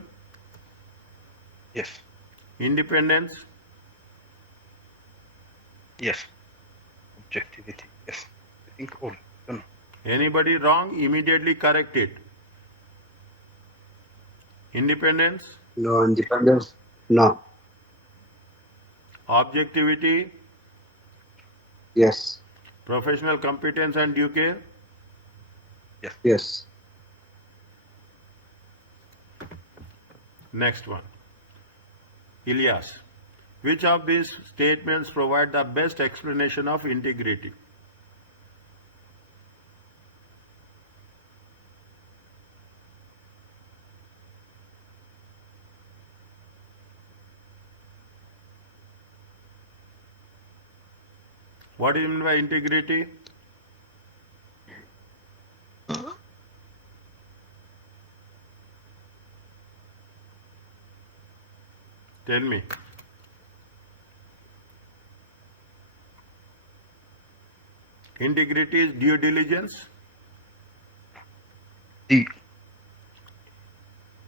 Yes. Independence. Yes. Objectivity. Yes. I think all. Don't know. Anybody wrong, immediately correct it. Independence. No independence. No. Objectivity. Yes. Professional competence and due care. Yes. Yes. Next one. Ilyas. Which of these statements provide the best explanation of integrity? What do you mean by integrity? Tell me. Integrity is due diligence. D.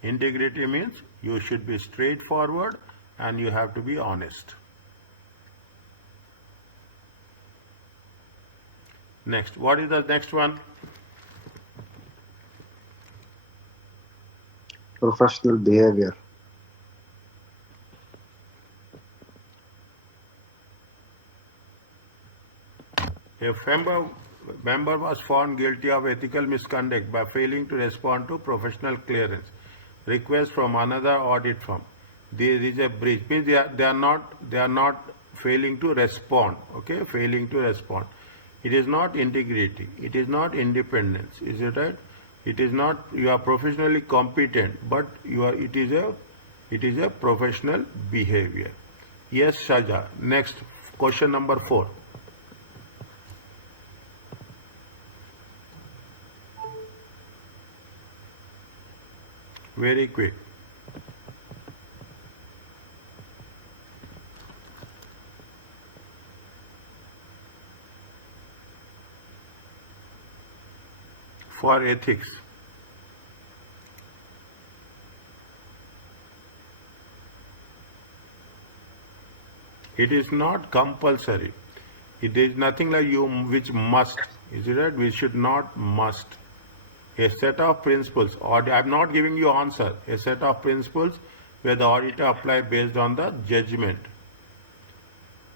Integrity means you should be straightforward and you have to be honest. Next, what is the next one? Professional behavior. If member was found guilty of ethical misconduct by failing to respond to professional clearance request from another audit firm, there is a breach. Means they are not failing to respond. Okay, failing to respond. It is not integrity. It is not independence. Is it right? It is not. You are professionally competent, but you are. It is a professional behavior. Yes, Shaja. Next question number 4. Very quick. For ethics, it is not compulsory. It is nothing like you which must. Is it right? We should not must. A set of principles, or I'm not giving you answer. A set of principles where the auditor apply based on the judgment.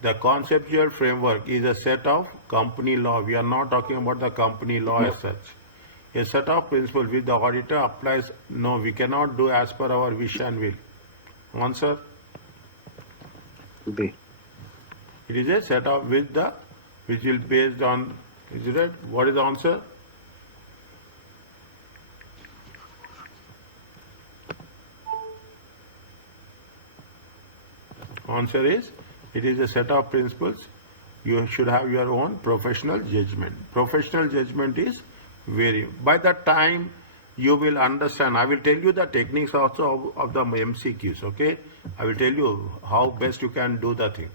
The conceptual framework is a set of company law. We are not talking about the company law as such. A set of principles which the auditor applies. No, we cannot do as per our wish and will. Answer. B. It is a set of which will based on. Is it right? What is the answer? Answer is, it is a set of principles. You should have your own professional judgment. Professional judgment is very. By the time you will understand, I will tell you the techniques also of the MCQs, okay? I will tell you how best you can do the thing.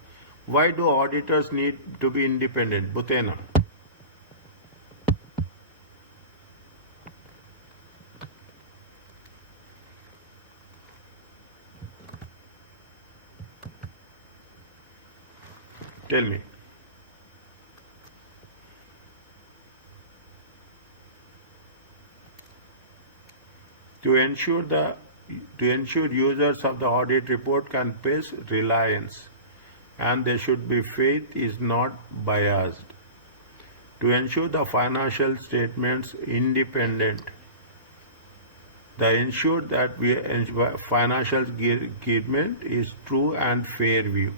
Why do auditors need to be independent? Butena. Tell me. To ensure users of the audit report can place reliance, and there should be faith is not biased. To ensure the financial statements independent, the ensure that financial statement is true and fair view.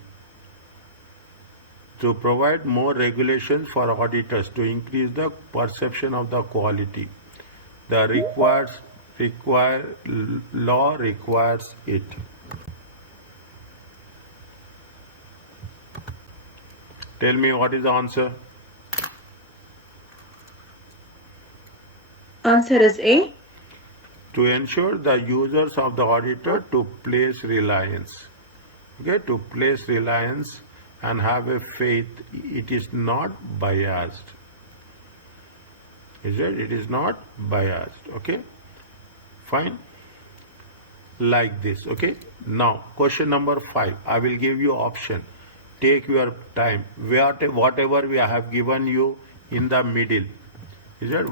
To provide more regulations for auditors to increase the perception of the quality. The law requires it. Tell me what is the answer? Answer is A. To ensure the users of the auditor to place reliance. Okay, to place reliance and have a faith, it is not biased. Is it? It is not biased. Okay, fine. Like this. Okay. Now, question number 5. I will give you option. Take your time. Whatever we have given you in the middle. Is it?